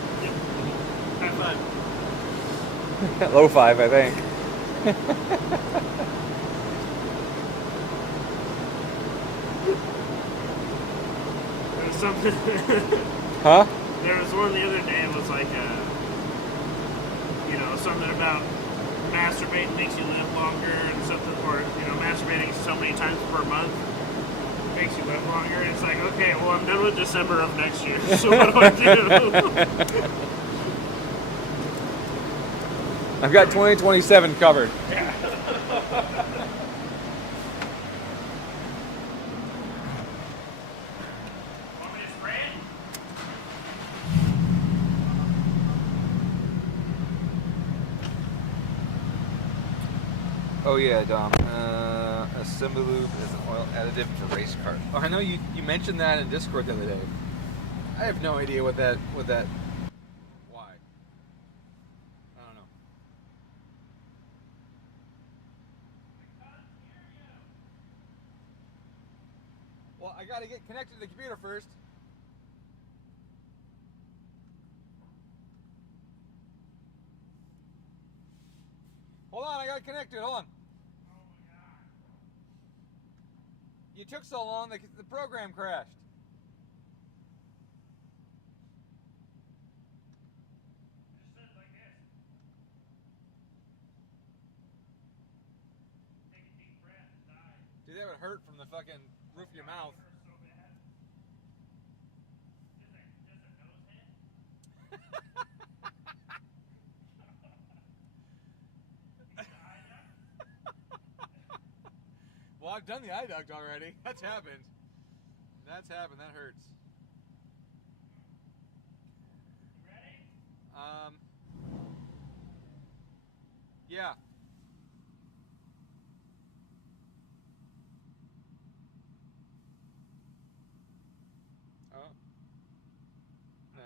High five. Low five, I think. There was something. Huh? There was one the other day. It was like, something about masturbating makes you live longer, and something, or masturbating so many times per month makes you live longer. And it's like, okay, well, I'm done with December of next year. So what do I do? I've got 2027 covered. Yeah. Want me to spray it? Oh yeah, Dom. Assembly lube is an oil additive for race cars. Oh, I know you mentioned that in Discord the other day. I have no idea what that. Why? I don't know. Well, I gotta get connected to the computer first. Hold on, I got connected. Hold on. You took so long, the program crashed. Dude, that would hurt from the fucking roof of your mouth. Well, I've done the eye duct already. That's happened. That hurts. You ready? Yeah. Oh. No.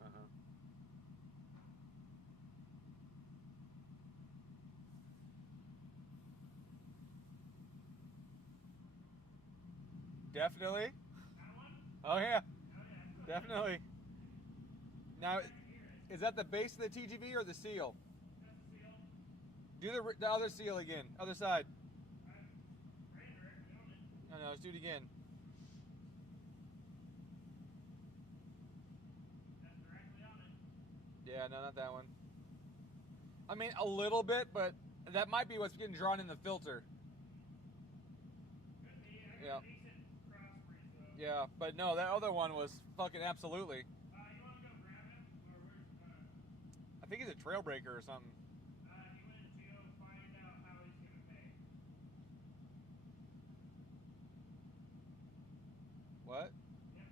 Uh-huh. Definitely. Oh yeah. Definitely. Now, is that the base of the TGV or the seal? Do the other seal again. Other side. No, let's do it again. Yeah, no, not that one. I mean, a little bit, but that might be what's getting drawn in the filter. Yeah. Yeah, but no, that other one was fucking absolutely. You want to go grab him? Or I think he's a trail breaker or something. he went to find out how he's going to pay. What? Yep.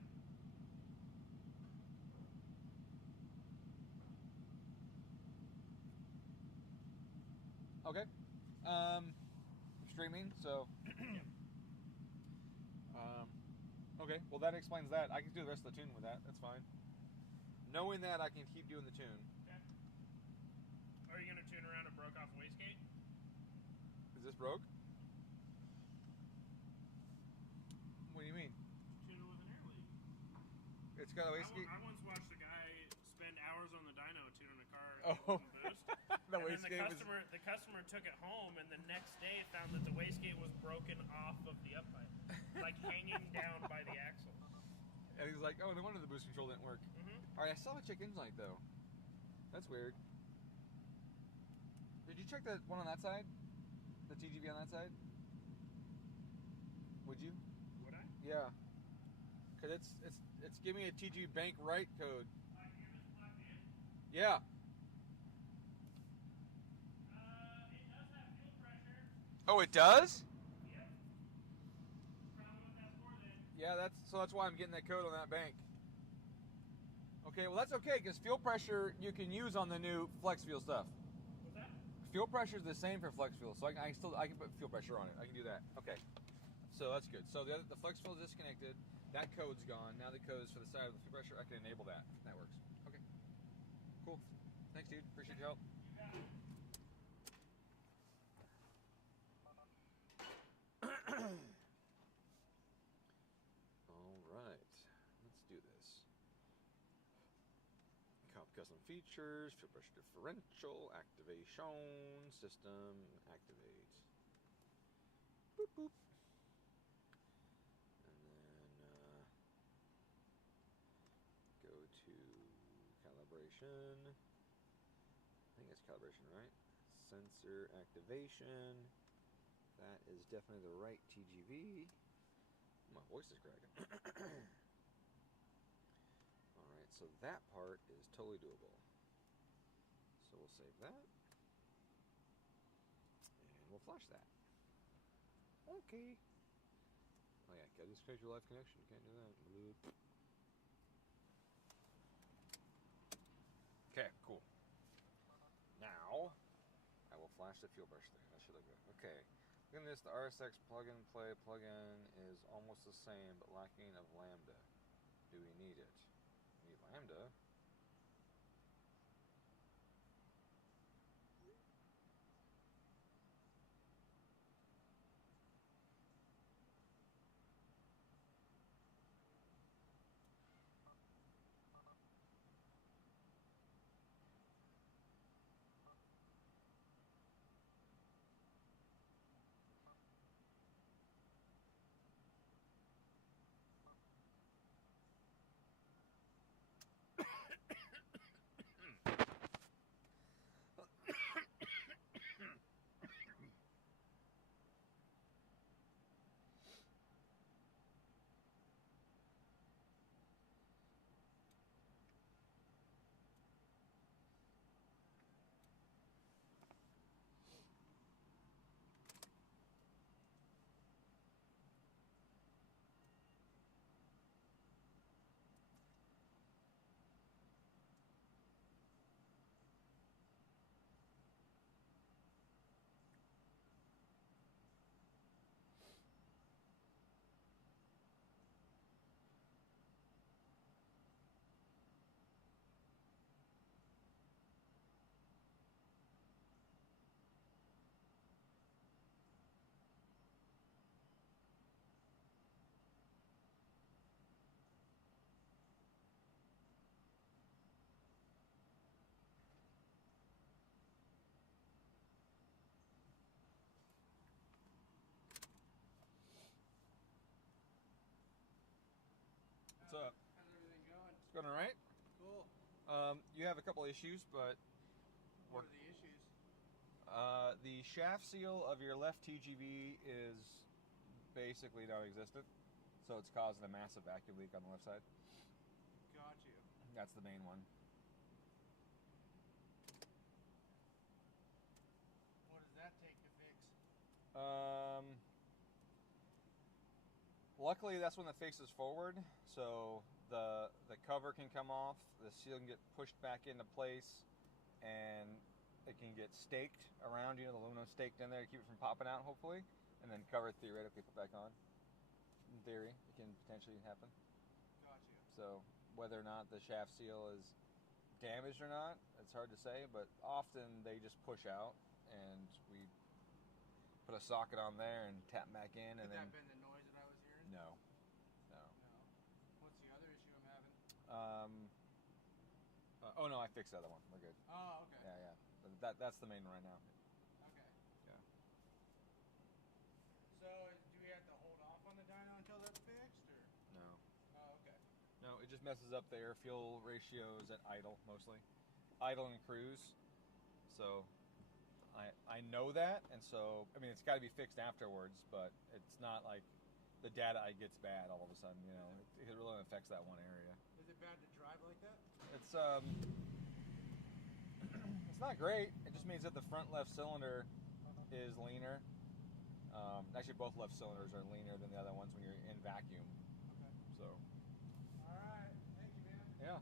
Okay. Streaming, so. Okay, well that explains that. I can do the rest of the tune with that. That's fine. Knowing that, I can keep doing the tune. Okay. Are you going to tune around a broke off wastegate? Is this broke? What do you mean? Tune it with an air leak. It's got a wastegate. I once watched a guy spend hours on the dyno tuning a car. Oh. Boost. The And then wastegate the customer took it home, and the next day found that the wastegate was broken off of the up pipe, like hanging down by the axle. And he's like, oh, no wonder the boost control didn't work. Mm-hmm. All right, I still have a check engine light, though. That's weird. Did you check that one on that side? The TGV on that side? Would you? Would I? Yeah. Because it's giving me a TGV bank right code. Like you're just plugged in? Yeah. It does have fuel pressure. Oh, it does? Yep. Probably what that's for then. Yeah, that's why I'm getting that code on that bank. Okay, well that's okay because fuel pressure you can use on the new flex fuel stuff. What's that? Fuel pressure is the same for flex fuel, so I can put fuel pressure on it. I can do that. Okay, so that's good. So the flex fuel is disconnected. That code's gone. Now the code is for the side of the fuel pressure. I can enable that. That works. Okay, cool. Thanks, dude. Appreciate your help. You got it. All right, let's do this. Custom features, fuel pressure differential, activation, system, activate. Boop, boop. And then go to calibration. I think it's calibration, right? Sensor activation. That is definitely the right TGV. My voice is cracking. Alright, so that part is totally doable. So we'll save that. And we'll flash that. Okay. Oh yeah, gotta disconnect your live connection. Can't do that. Bloop. Okay, cool. Now, I will flash the fuel brush thing. That should look good. Okay. Look at this. The RSX plug-in play plug-in is almost the same, but lacking of lambda. Do we need it? We need lambda. What's up? How's everything going? It's going all right. Cool. You have a couple issues, but What are the issues? the shaft seal of your left TGV is basically non-existent, so it's causing a massive vacuum leak on the left side. Got you. That's the main one. What does that take to fix? Luckily, that's when it faces forward, so the cover can come off, the seal can get pushed back into place, and it can get staked around, the aluminum staked in there to keep it from popping out, hopefully, and then cover theoretically put back on. In theory, it can potentially happen. Got you. So whether or not the shaft seal is damaged or not, it's hard to say, but often they just push out, and we put a socket on there and tap back in. Could And that then have been the noise that I was hearing? no. No. What's the other issue I'm having? oh no, I fixed the other one. We're good. Oh, okay. Yeah. That's the main one right now. Okay. Yeah. So, do we have to hold off on the dyno until that's fixed, or? No. Oh, okay. No, it just messes up the air fuel ratios at idle mostly, idle and cruise. So I know that, and so I mean it's got to be fixed afterwards, but it's not like the data I get's bad all of a sudden. You know, it really affects that one area. Is it bad to drive like that? It's it's not great. It just means that the front left cylinder is leaner. Actually, both left cylinders are leaner than the other ones when you're in vacuum. Okay. So. All right. Thank you, man. Yeah.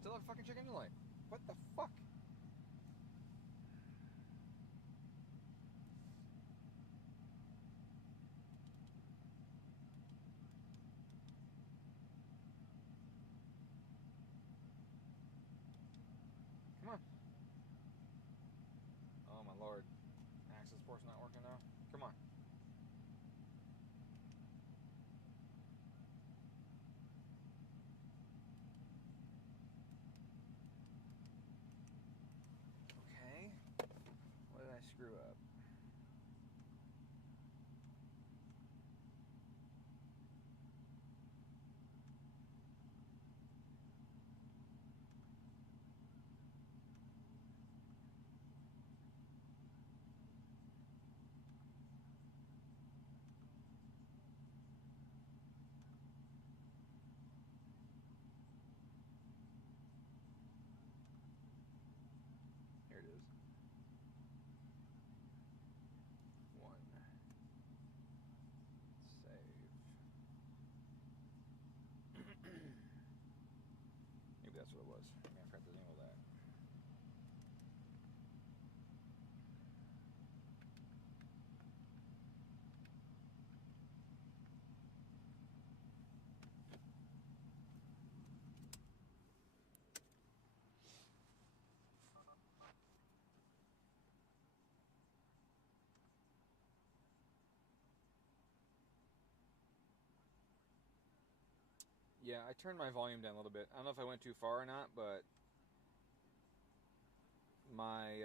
Still a fucking check engine light. What the fuck? Come on. Oh my lord. Access port's not working now. Come on. Okay. What did I screw up? Here it is. 1. Save. Maybe that's what it was. I forgot to enable that. Yeah, I turned my volume down a little bit. I don't know if I went too far or not, but my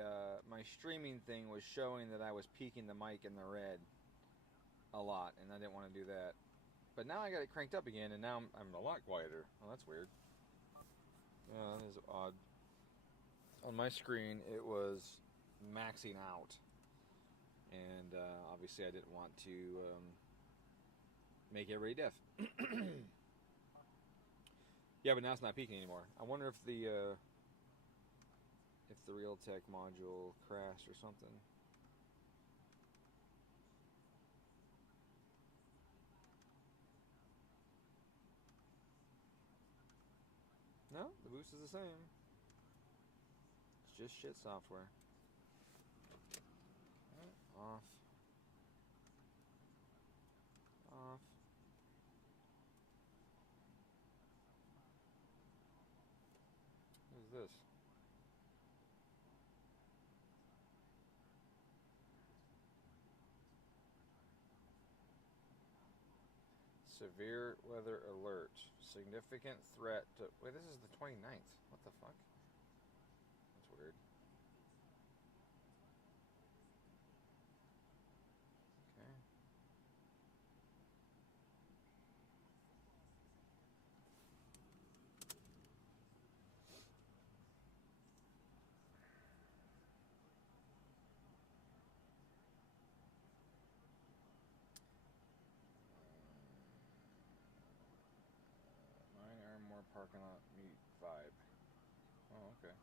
streaming thing was showing that I was peaking the mic in the red a lot, and I didn't want to do that. But now I got it cranked up again, and now I'm a lot quieter. Well, that's weird. Yeah, that is odd. On my screen, it was maxing out, and obviously I didn't want to make everybody deaf. Yeah, but now it's not peaking anymore. I wonder if the Realtek module crashed or something. No, the boost is the same. It's just shit software. Off. Off. What is this? Severe weather alert. Significant threat to... Wait, this is the 29th. What the fuck? That's weird. Okay. Mine are more parking lot meet vibe. Oh, okay.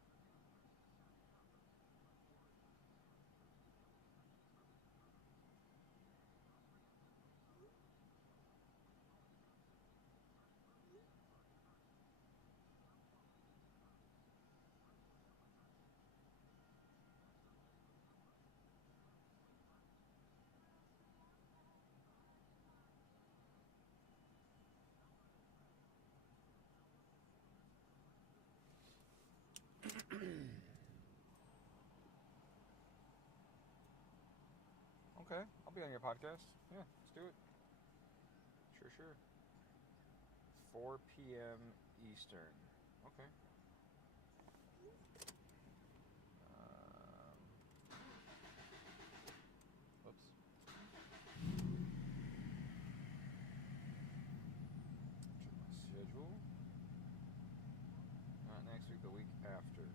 be on your podcast. Yeah, let's do it. Sure. 4 p.m. Eastern. Okay. Whoops. Check my schedule. Not next week, the week after.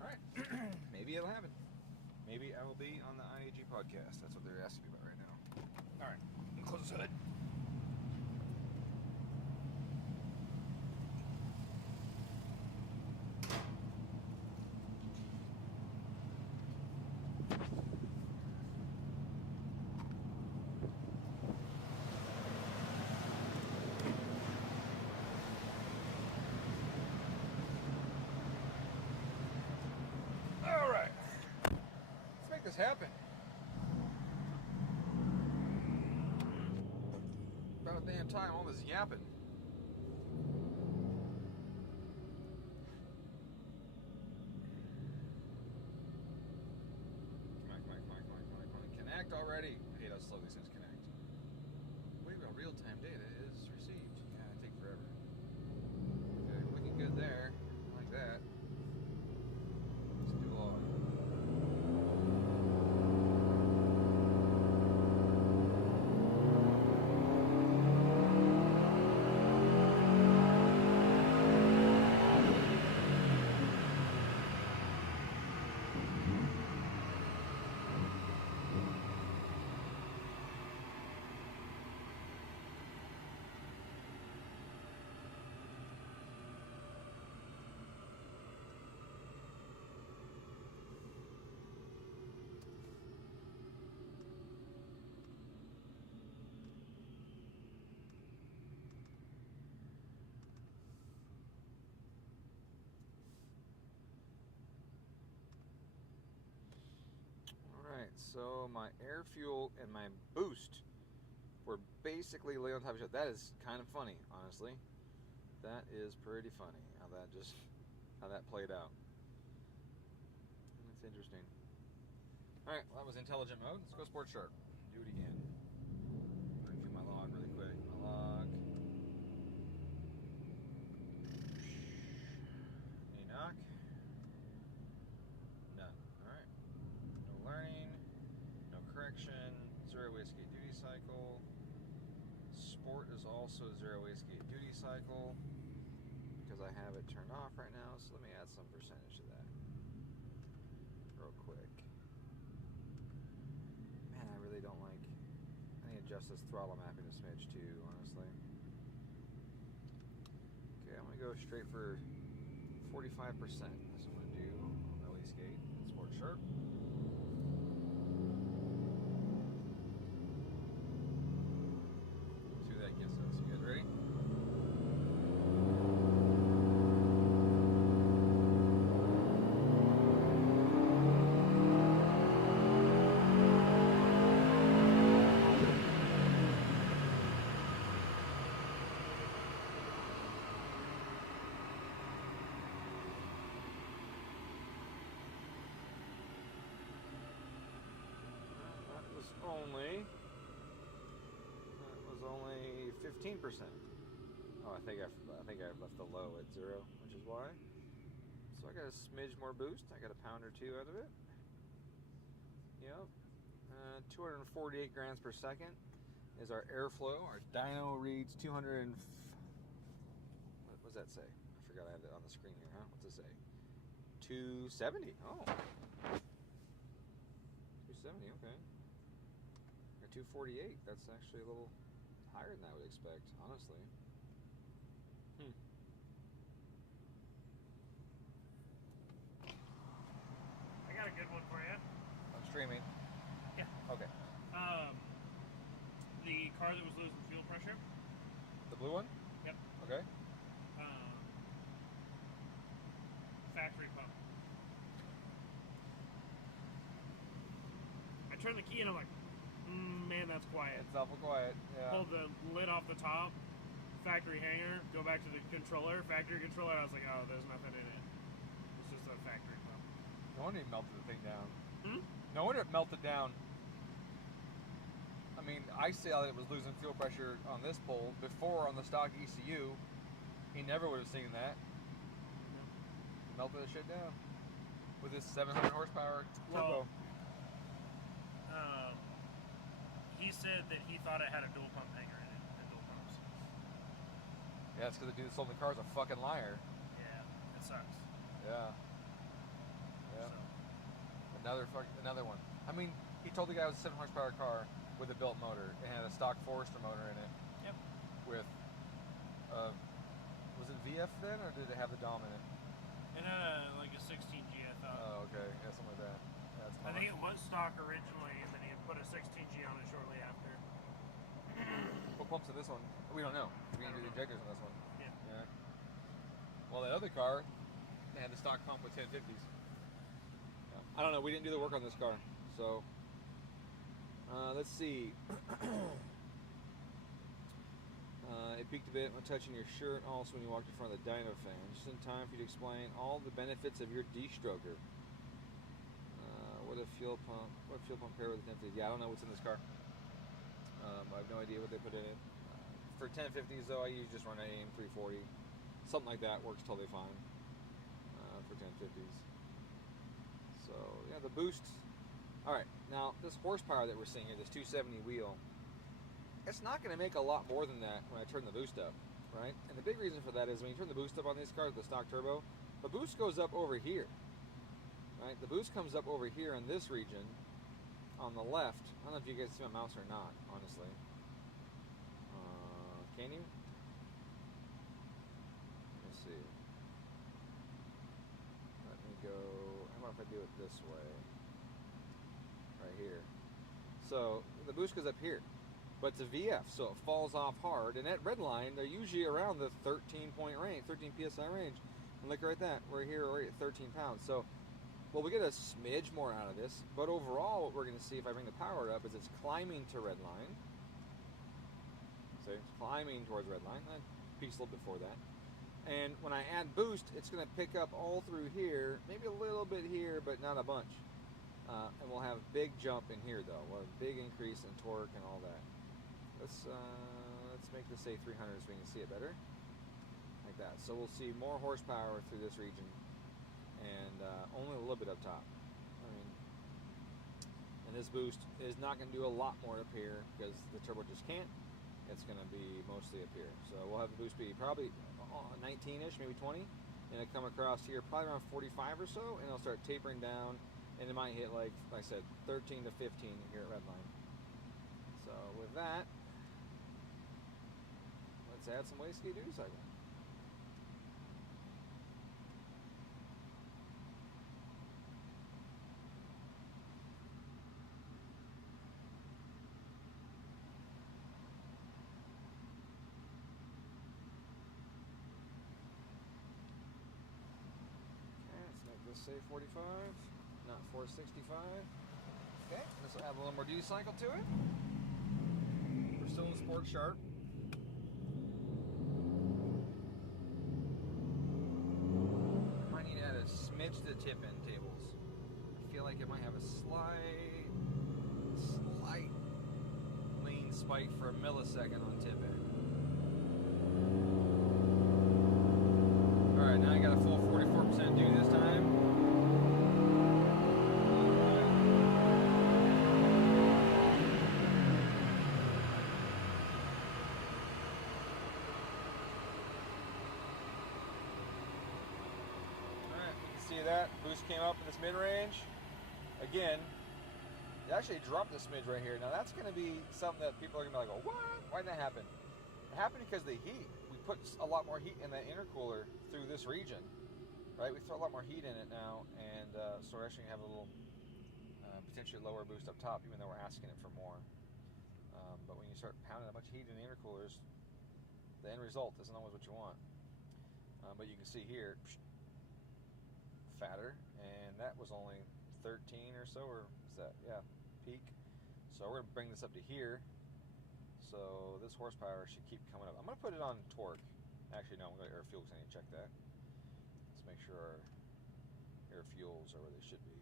All right. Maybe it'll happen. Maybe I will be on the IAG podcast. That's what they're asking me about right now. All right. Close this hood. All right. Let's make this happen. About damn time, all this yapping. Come on. Connect already. I hate how slow these things connect. Wait, well, real-time data is received. Yeah, it takes forever. Okay, looking good there. I like that. Let's do log. Alright, so my air fuel and my boost were basically laid on top of each other. That is kind of funny, honestly. That is pretty funny how that played out. That's interesting. Alright, well, that was intelligent mode. Let's go sports sharp. Do it again. Review my log really quick. My log. Any knock? None. Alright. No learning. No correction. also 0 wastegate duty cycle because I have it turned off right now. So let me add some percentage to that real quick. Man, I really don't like. I need to adjust this throttle mapping a smidge too, honestly. Okay, I'm gonna go straight for 45%. That's what I'm gonna do on my wastegate. Sport sharp. See what that gets us. You guys ready? That was only 15%. Oh, I think I left the low at 0, which is why. So I got a smidge more boost. I got a pound or two out of it. Yep. 248 grams per second is our airflow. Our dyno reads 200 and... What does that say? I forgot I have it on the screen here, huh? What's it say? 270. Oh. 270, okay. Or 248. That's actually a little higher than I would expect, honestly. I got a good one for you. I'm streaming. Yeah. Okay. The car that was losing fuel pressure. The blue one? Yep. Okay. Factory pump. I turned the key and I'm like, man, that's quiet. It's awful quiet. Yeah. Pulled the lid off the top, factory hanger, go back to the controller, factory controller. I was like, oh, there's nothing in it. It's just a factory pump. No wonder it melted the thing down. No wonder it melted down. I mean, I saw that it was losing fuel pressure on this pole before on the stock ECU. He never would have seen that. Melted the shit down with this 700 horsepower turbo. Well, he said that he thought it had a dual pump hanger in it, the dual pumps. Yeah, that's because the dude that sold the car is a fucking liar. Yeah, it sucks. Yeah. Yeah. So. Another one. I mean, he told the guy it was a 7 horsepower car with a built motor. It had a stock Forester motor in it. Yep. With, was it VF then, or did it have the Dom in it? It had like a 16G, I thought. Oh, okay. Yeah, something like that. Yeah, that's I think it was stock originally, and then he put a 16G on it shortly after. What pumps in this one? We don't know. We didn't do the injectors on this one. Yeah. Yeah. Well, that other car, they had the stock pump with 1050s. Yeah. I don't know. We didn't do the work on this car. So, let's see. It peaked a bit when touching your shirt, also when you walked in front of the dyno fan. Just in time for you to explain all the benefits of your D-stroker. What fuel pump pair with the 1050s? Yeah, I don't know what's in this car. I have no idea what they put in it. For 1050s though, I usually just run an AM 340. Something like that works totally fine for 1050s. So yeah, the boost. All right, now this horsepower that we're seeing here, this 270 wheel, it's not going to make a lot more than that when I turn the boost up, right? And the big reason for that is when you turn the boost up on these cars, the stock turbo, the boost goes up over here, right? The boost comes up over here in this region on the left. I don't know if you guys see my mouse or not, honestly. Can you? Let's see. Let me go. How about if I do it this way? Right here. So the boost goes up here. But it's a VF, so it falls off hard. And at red line, they're usually around the 13 point range, 13 PSI range. And look right at that. We're here already at 13 pounds. So, well, we get a smidge more out of this. But overall, what we're going to see if I bring the power up is it's climbing to red line. So it's climbing towards red line. That peaks a little before that. And when I add boost, it's going to pick up all through here. Maybe a little bit here, but not a bunch. And we'll have a big jump in here, though. We'll have a big increase in torque and all that. Let's make this say 300 so we can see it better, like that. So we'll see more horsepower through this region, and only a little bit up top. I mean, and this boost is not going to do a lot more up here because the turbo just can't. it's going to be mostly up here. So we'll have the boost be probably 19-ish, maybe 20, and it'll come across here probably around 45 or so, and it'll start tapering down, and it might hit, like I said, 13 to 15 here at Redline. So with that, let's add some wastegate duty cycle. Let's say 45, not 465. Okay, this will add a little more duty cycle to it. We're still in Sport Sharp. Might need to add a smidge to the tip end tables. I feel like it might have a slight lean spike for a millisecond on tip end. Alright, now I got a full 44% duty this time. Alright, you can see that. Boost came up in this mid-range. Again, it actually dropped a smidge right here. Now that's going to be something that people are going to be like, oh, what? Why did that happen? It happened because of the heat. We put a lot more heat in that intercooler through this region, right? We throw a lot more heat in it now, and so we're actually going to have a little potentially lower boost up top, even though we're asking it for more. But when you start pounding a bunch of heat in the intercoolers, the end result isn't always what you want. But you can see here, fatter, and that was only 13 or so, or is that, yeah, peak. So we're going to bring this up to here. So this horsepower should keep coming up. I'm going to put it on torque. Actually, no, I'm going to air fuel because I need to check that. Let's make sure our air fuels are where they should be.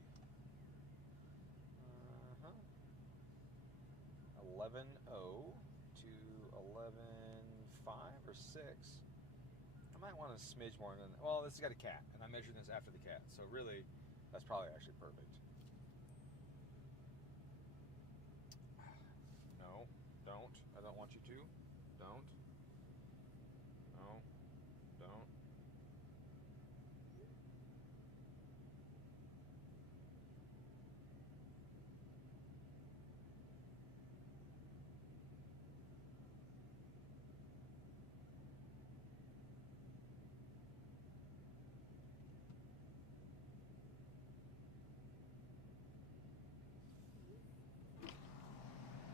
11.0 to 11.5 or 6. I might want a smidge more than that. Well, this has got a cat, and I measured this after the cat. So really, that's probably actually perfect. No. Don't. I don't want you to. Don't. No. Don't.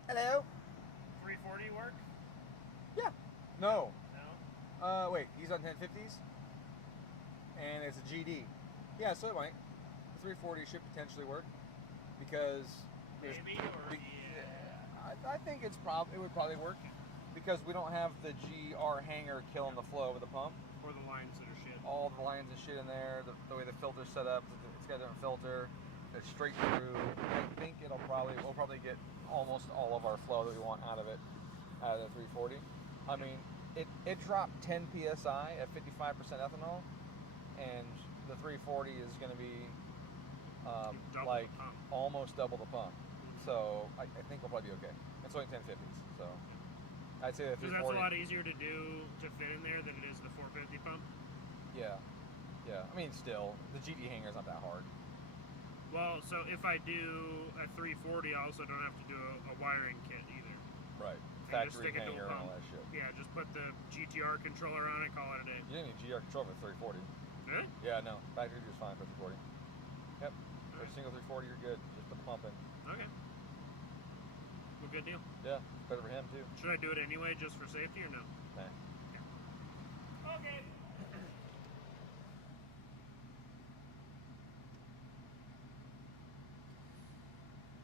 Hello. 340 work? Yeah. No. No? Wait. He's on 1050s, and it's a GD. Yeah, so it might. The 340 should potentially work because Maybe, or yeah. I think it would probably work because we don't have the GR hanger killing the flow of the pump. Or the lines that are shit. All the lines and shit in there. The way the filter's set up, it's got a different filter. It's straight through. I think we'll probably get almost all of our flow that we want out of it, out of the 340. I mean, it dropped 10 psi at 55% ethanol, and the 340 is going to be like almost double the pump. So I think we'll probably be okay. It's only 1050s, so I'd say the 340. Because that's a lot easier to do to fit in there than it is the 450 pump. Yeah. I mean, still, the GD hanger's not that hard. Well, so if I do a 340, I also don't have to do a wiring kit either. Right. And just Factory stick a dual hanger and all pump. that shit. Yeah, just put the GTR controller on it, call it a day. You didn't need GR control for 340. Really? Yeah, no. Factory is fine for 340. Yep. For a Alright. single 340, you're good. Just put the pump in. Okay. Well, good deal. Yeah. Better for him, too. Should I do it anyway just for safety or no? Nah. Okay.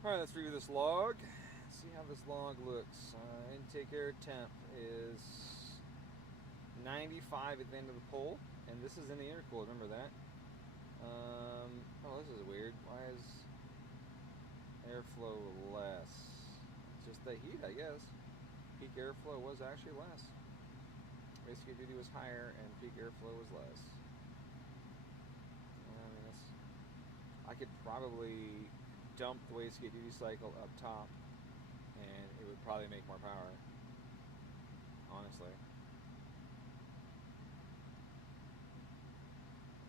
Alright, let's review this log. See how this log looks. Intake air temp is 95 at the end of the pole, and this is in the intercooler, remember that? Oh, this is weird. Why is airflow less? It's just the heat, I guess. Peak airflow was actually less. Wastegate duty was higher, and peak airflow was less. I mean, I could probably dump the wastegate duty cycle up top, and it would probably make more power. honestly.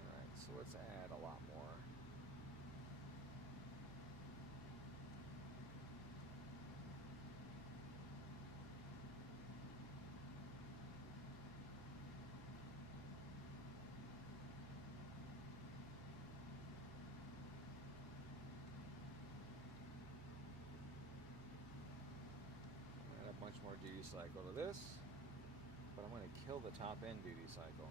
Alright, so let's add a lot more. Add a bunch more duty cycle to this, but I'm going to kill the top end duty cycle.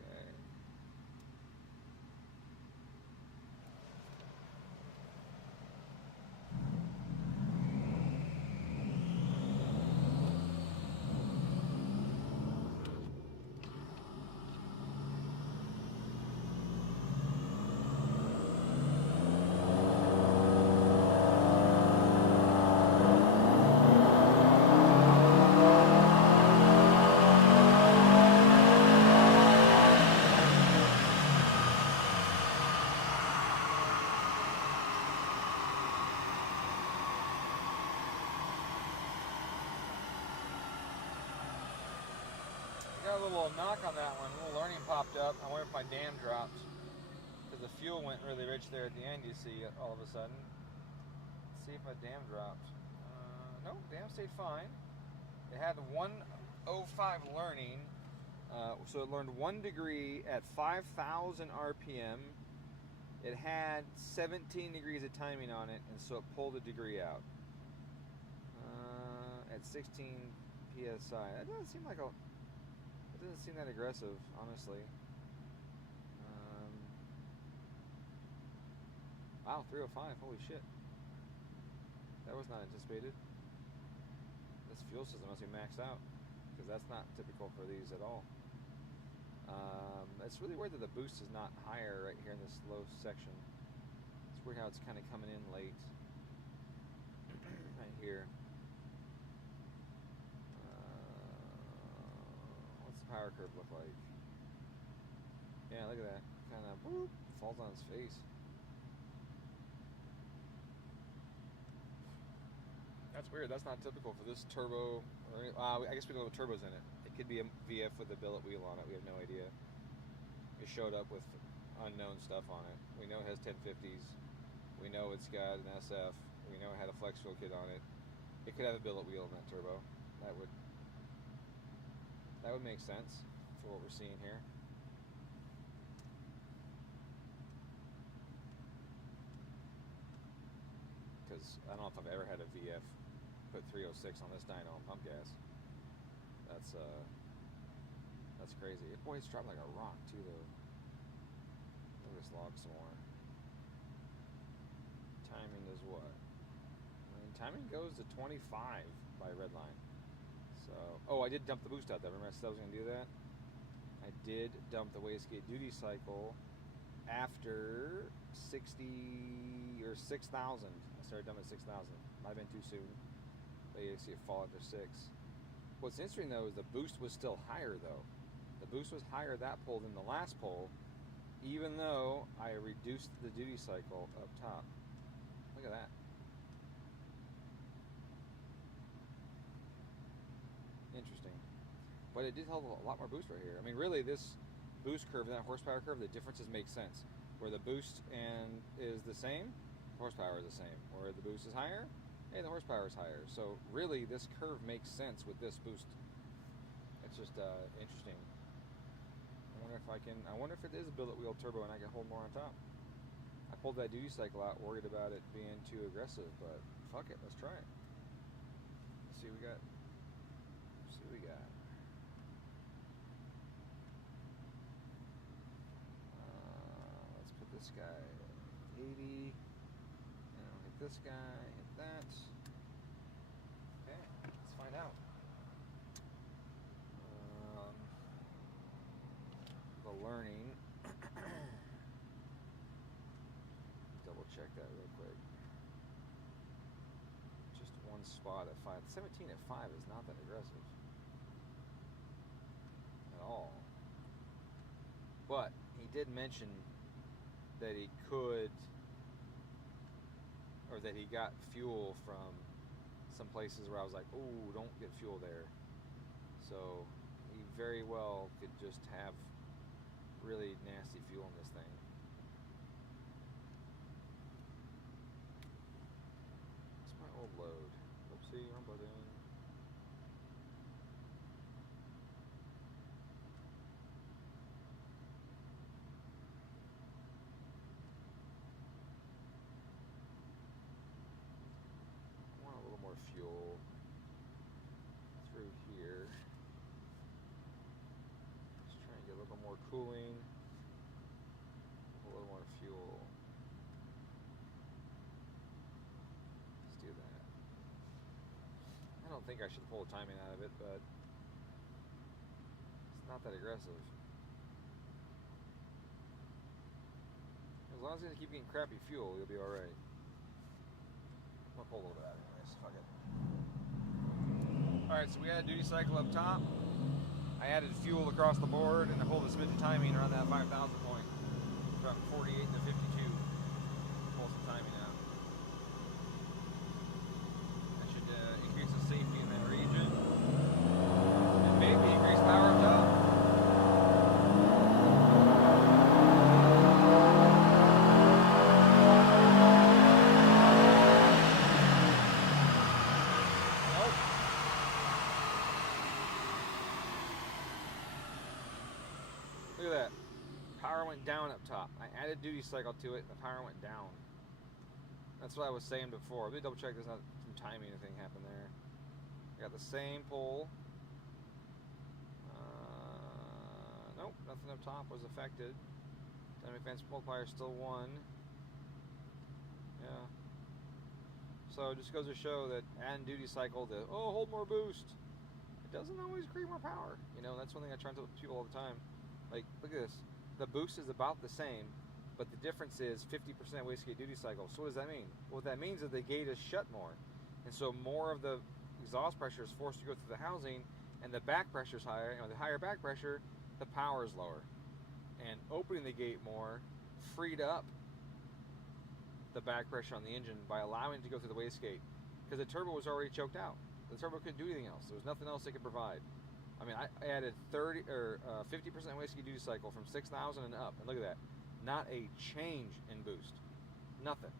Okay. Got a little knock on that one. A little learning popped up. I wonder if my dam dropped because the fuel went really rich there at the end. You see, all of a sudden. Let's see if my dam dropped. No, dam stayed fine. It had 105 learning, so it learned 1 degree at 5,000 RPM. It had 17 degrees of timing on it, and so it pulled a degree out at 16 psi. That doesn't seem like a. It doesn't seem that aggressive, honestly. Wow, 305. Holy shit. That was not anticipated. This fuel system must be maxed out, because that's not typical for these at all. It's really weird that the boost is not higher right here in this low section. It's weird how it's kind of coming in late. Right here. What's the power curve look like? Yeah, look at that. Kind of falls on his face. That's weird. That's not typical for this turbo. I guess we don't have turbos in it. It could be a VF with a billet wheel on it. We have no idea. It showed up with unknown stuff on it. We know it has 1050s. We know it's got an SF. We know it had a flex fuel kit on it. It could have a billet wheel in that turbo. That would make sense for what we're seeing here. Because I don't know if I've ever had a VF put 306 on this dyno on pump gas. That's crazy. Boy, it's dropping like a rock too, though. Let me just log some more. Timing is what? I mean, timing goes to 25 by redline. So, oh, I did dump the boost out there. Remember I said I was going to do that? I did dump the wastegate duty cycle after 60 or 6,000. I started dumping at 6,000. Might have been too soon. But you see it fall after 6. What's interesting though is the boost was still higher though. The boost was higher that pull than the last pull, even though I reduced the duty cycle up top. Look at that. Interesting. But it did hold a lot more boost right here. I mean, really, this boost curve and that horsepower curve, the differences make sense. Where the boost is the same, horsepower is the same. Where the boost is higher, hey, the horsepower is higher. So really, this curve makes sense with this boost. It's just interesting. I wonder if it is a billet wheel turbo and I can hold more on top. I pulled that duty cycle out, worried about it being too aggressive, but fuck it, let's try it. Let's see what we got. Let's see what we got. this guy 80. And I'll hit this guy, hit that. Okay, let's find out. The learning. Double check that real quick. Just one spot at 5. 17 at 5 is not that aggressive at all. But he did mention that he could, or that he got fuel from some places where I was like, oh, don't get fuel there. So he very well could just have really nasty fuel in this thing. It's my old load. Oopsie, wrong button. I want a little more fuel through here. Just trying to get a little more cooling, a little more fuel. Let's do that. I don't think I should pull timing out of it, but it's not that aggressive. As long as you keep getting crappy fuel, you'll be alright. I'm gonna pull a little bit out anyways, fuck it. Alright, so we had a duty cycle up top. I added fuel across the board and I pulled a smidge of timing around that 5,000 point. From 48 to 52. Pull some timing out. That should increase the safety in that region. And maybe increase power up top. Look at that. Power went down up top. I added duty cycle to it, and the power went down. That's what I was saying before. Let me double check there's not some timing or anything happened there. I got the same pole. Nope, nothing up top was affected. Dynamic advance multiplier still 1. Yeah. So it just goes to show that adding duty cycle to, oh, hold more boost. It doesn't always create more power. You know, that's one thing I try to tell people all the time. Like, look at this. The boost is about the same, but the difference is 50% wastegate duty cycle. So what does that mean? Well, what that means is the gate is shut more. And so more of the exhaust pressure is forced to go through the housing, and the back pressure is higher. And with the higher back pressure, the power is lower. And opening the gate more freed up the back pressure on the engine by allowing it to go through the wastegate. Because the turbo was already choked out. The turbo couldn't do anything else. There was nothing else it could provide. I mean, I added 50% wastegate duty cycle from 6,000 and up, and look at that. Not a change in boost. Nothing.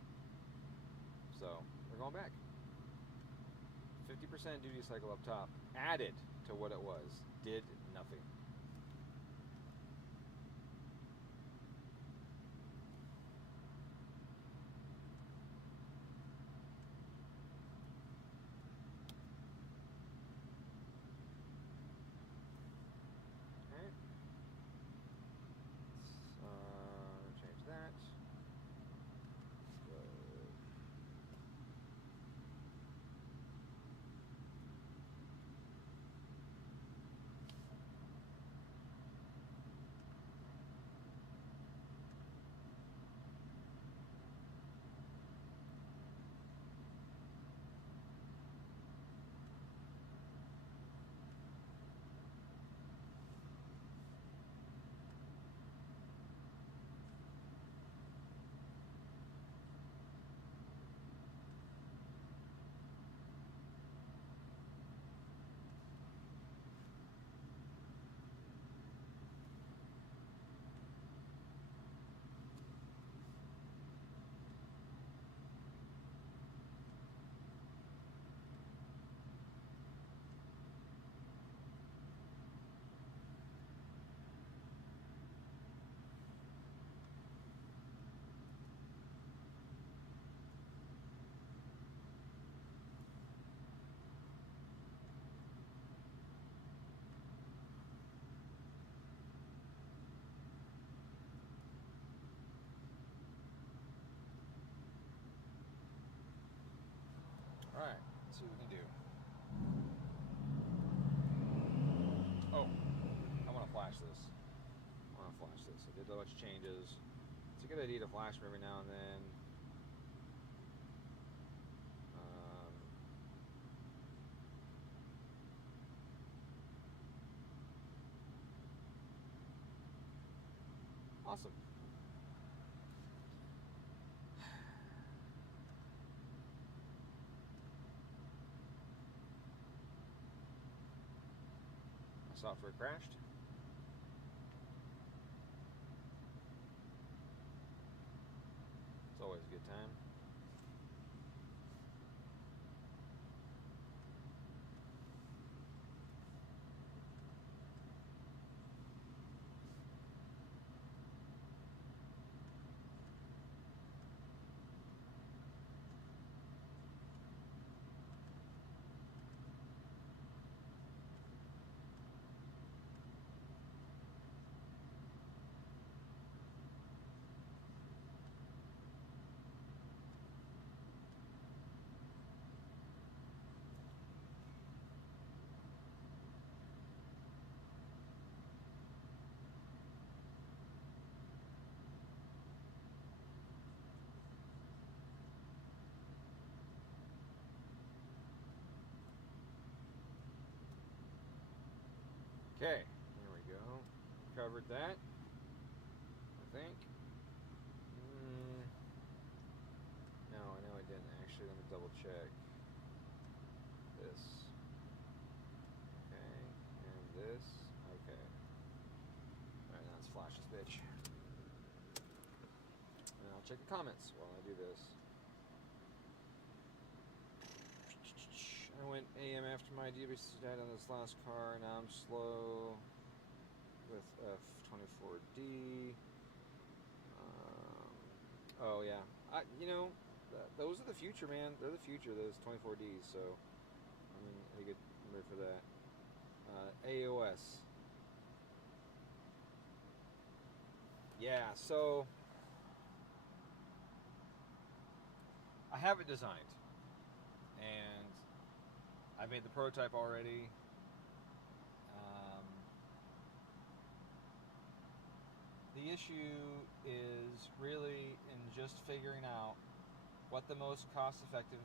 So, we're going back. 50% duty cycle up top, added to what it was, did nothing. Change that. Go. Alright, let's see what we can do. Oh, I want to flash this. I did a bunch of changes. It's a good idea to flash them every now and then. Awesome. My software crashed. It's always a good time. Okay, there we go. Covered that, I think. No, I know I didn't actually. Let me double check. This. Okay, and this. Okay. Alright, now let's flash this bitch. And I'll check the comments while I do this. I went AM after my diabetes died on this last car. Now I'm slow with F24D. Oh yeah, those are the future, man. They're the future. Those 24Ds. So I'm in a good mood for that. AOS. Yeah. So I have it designed, and I made the prototype already. The issue is really in just figuring out what the most cost-effective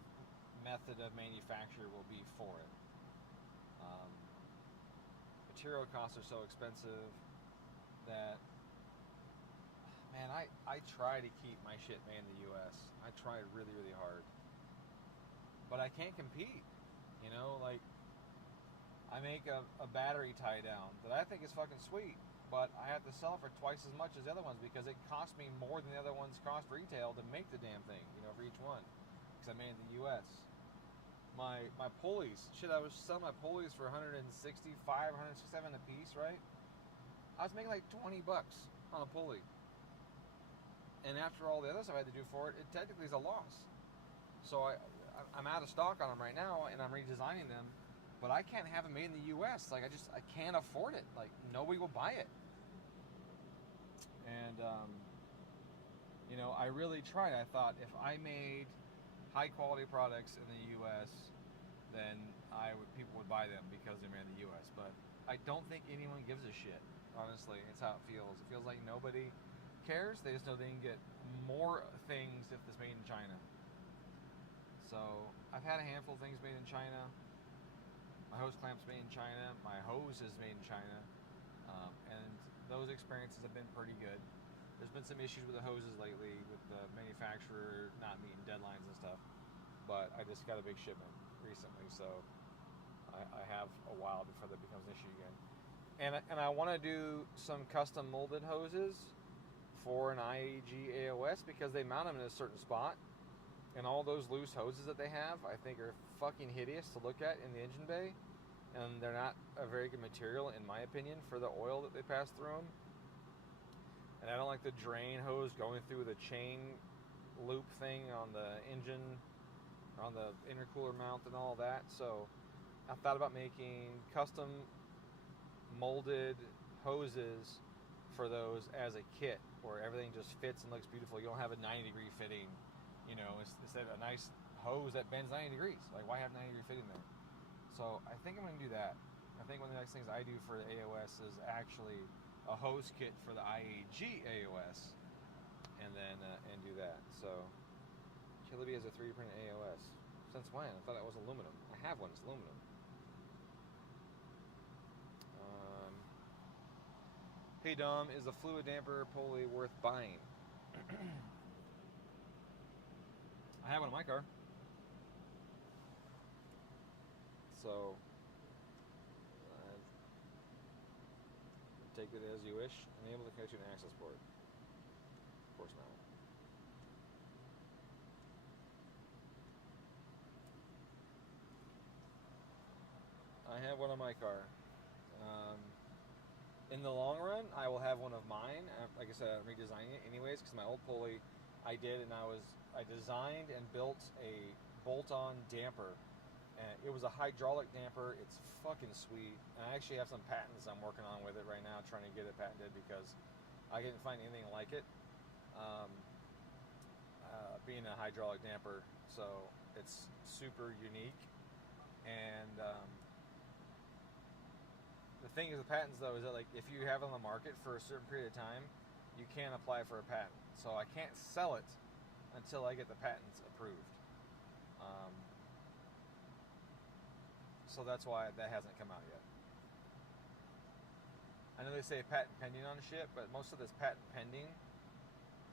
method of manufacture will be for it. Material costs are so expensive that, man, I try to keep my shit made in the U.S. I try really, really hard. But I can't compete. You know, like, I make a battery tie down that I think is fucking sweet, but I have to sell it for twice as much as the other ones because it costs me more than the other ones cost retail to make the damn thing, for each one, because I made it in the U.S. My pulleys, shit, I was selling my pulleys for 165, 167 a piece, right? I was making like $20 on a pulley. And after all the other stuff I had to do for it, it technically is a loss. So I'm out of stock on them right now, and I'm redesigning them, but I can't have them made in the U.S. Like, I can't afford it. Like, nobody will buy it. And, I really tried. I thought if I made high-quality products in the U.S., then people would buy them because they're made in the U.S. But I don't think anyone gives a shit, honestly. It's how it feels. It feels like nobody cares. They just know they can get more things if it's made in China. So I've had a handful of things made in China. My hose clamp's made in China. My hose is made in China. And those experiences have been pretty good. There's been some issues with the hoses lately with the manufacturer not meeting deadlines and stuff. But I just got a big shipment recently, so I have a while before that becomes an issue again. And I want to do some custom molded hoses for an IAG AOS because they mount them in a certain spot. And all those loose hoses that they have, I think, are fucking hideous to look at in the engine bay. And they're not a very good material, in my opinion, for the oil that they pass through them. And I don't like the drain hose going through the chain loop thing on the engine, on the intercooler mount and all that. So I thought about making custom molded hoses for those as a kit where everything just fits and looks beautiful. You don't have a 90-degree fitting. Instead of a nice hose that bends 90 degrees. Like, why have 90 degree fitting there? So I think I'm going to do that. I think one of the next things I do for the AOS is actually a hose kit for the IAG AOS, and then and do that. So Killaby has a 3D printed AOS. Since when? I thought it was aluminum. I have one. It's aluminum. Hey Dom, is the fluid damper pulley worth buying? I have one in my car. So, take it as you wish. Enable to connect to an access port. Of course not. I have one on my car. In the long run, I will have one of mine. Like I said, I'm redesigning it anyways because my old pulley I did, and I designed and built a bolt-on damper. And it was a hydraulic damper. It's fucking sweet. And I actually have some patents I'm working on with it right now, trying to get it patented because I didn't find anything like it. Being a hydraulic damper, so it's super unique. And the thing is with patents, though, is that like if you have it on the market for a certain period of time, you can't apply for a patent. So I can't sell it until I get the patents approved. So that's why that hasn't come out yet. I know they say patent pending on shit, but most of this patent pending,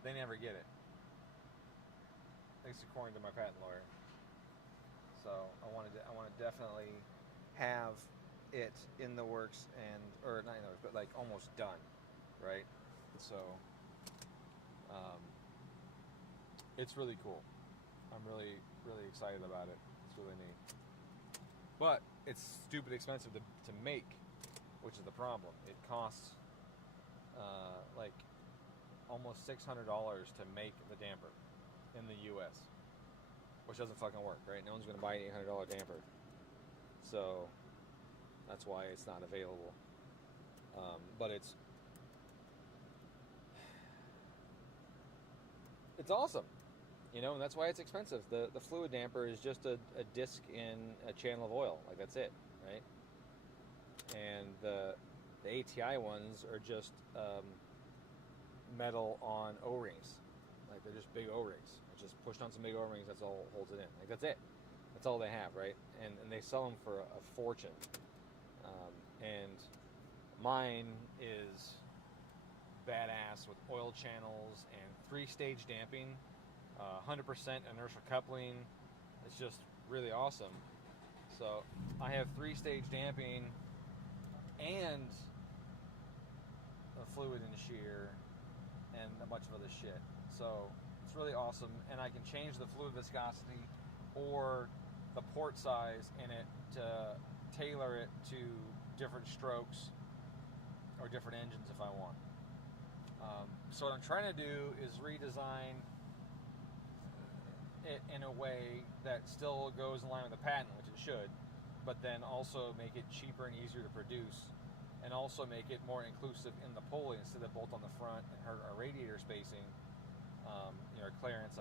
they never get it. At least according to my patent lawyer. So I want to definitely have it in the works, or not in the works, but like almost done, right? So it's really cool. I'm really, really excited about it. It's really neat. But it's stupid expensive to make, which is the problem. It costs like almost $600 to make the damper in the US, which doesn't fucking work, right? No one's going to buy an $800 damper. So that's why it's not available. But it's awesome. You know, and that's why it's expensive. The fluid damper is just a disc in a channel of oil. Like, that's it, right? And the ATI ones are just metal on O-rings. Like, they're just big O-rings. It's just pushed on some big O-rings, that's all holds it in. Like, that's it. That's all they have, right? And they sell them for a fortune. And mine is badass with oil channels and 3-stage damping. 100% inertial coupling. It's just really awesome. So I have 3-stage damping and a fluid and shear and a bunch of other shit. So it's really awesome, and I can change the fluid viscosity or the port size in it to tailor it to different strokes or different engines if I want. So what I'm trying to do is redesign it in a way that still goes in line with the patent, which it should, but then also make it cheaper and easier to produce, and also make it more inclusive in the pulley instead of bolt on the front and hurt our radiator spacing, radiator clearance.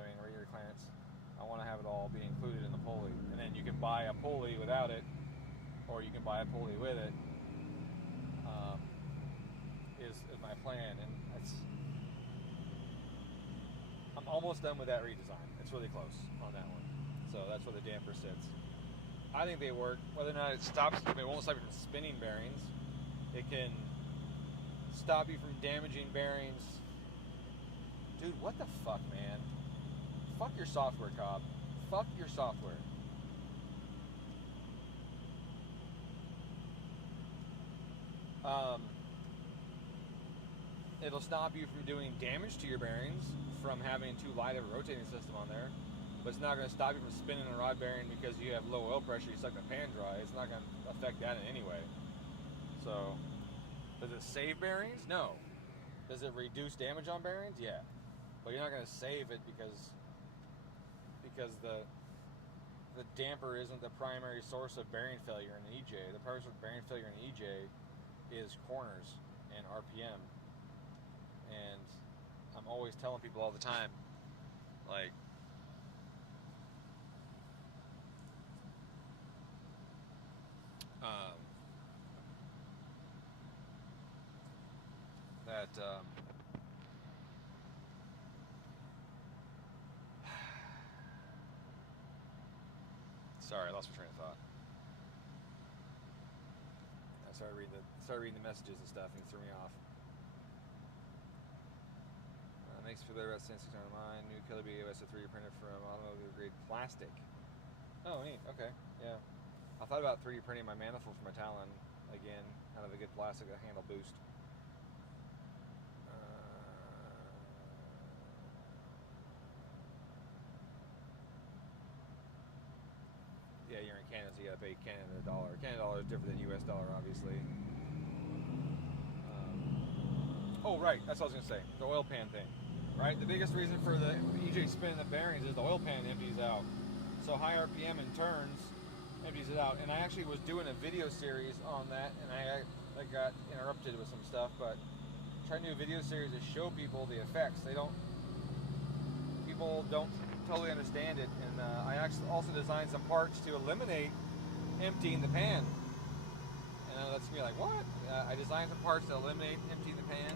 I want to have it all be included in the pulley, and then you can buy a pulley without it, or you can buy a pulley with it. Is my plan, and I'm almost done with that redesign. It's really close on that one. So that's where the damper sits. I think they work. Whether or not it won't stop you from spinning bearings. It can stop you from damaging bearings. Dude, what the fuck, man? Fuck your software, Cobb. Fuck your software. It'll stop you from doing damage to your bearings from having too light of a rotating system on there, but it's not going to stop you from spinning a rod bearing because you have low oil pressure, you suck the pan dry. It's not going to affect that in any way. So, does it save bearings? No. Does it reduce damage on bearings? Yeah. But you're not going to save it because the damper isn't the primary source of bearing failure in the EJ. The primary source of bearing failure in the EJ is corners and RPM. And I'm always telling people all the time, like, But sorry, I lost my train of thought. I started reading the messages and stuff, and it threw me off. Makes for the rest of the on mine. New Killer Bee OS 3D printed from automobile grade plastic. Oh, neat. Okay, yeah. I thought about 3D printing my manifold for my Talon again out of a good plastic that handle boost. Yeah, you're in Canada, so you gotta pay Canada dollar. Canada dollar is different than US dollar, obviously. Oh, right, that's what I was gonna say. The oil pan thing, right? The biggest reason for the EJ spinning the bearings is the oil pan empties out. So high RPM in turns empties it out. And I actually was doing a video series on that, and I got interrupted with some stuff. But trying to do a video series to show people the effects. People don't totally understand it. And I actually also designed some parts to eliminate emptying the pan. And that's me like, what? I designed some parts to eliminate emptying the pan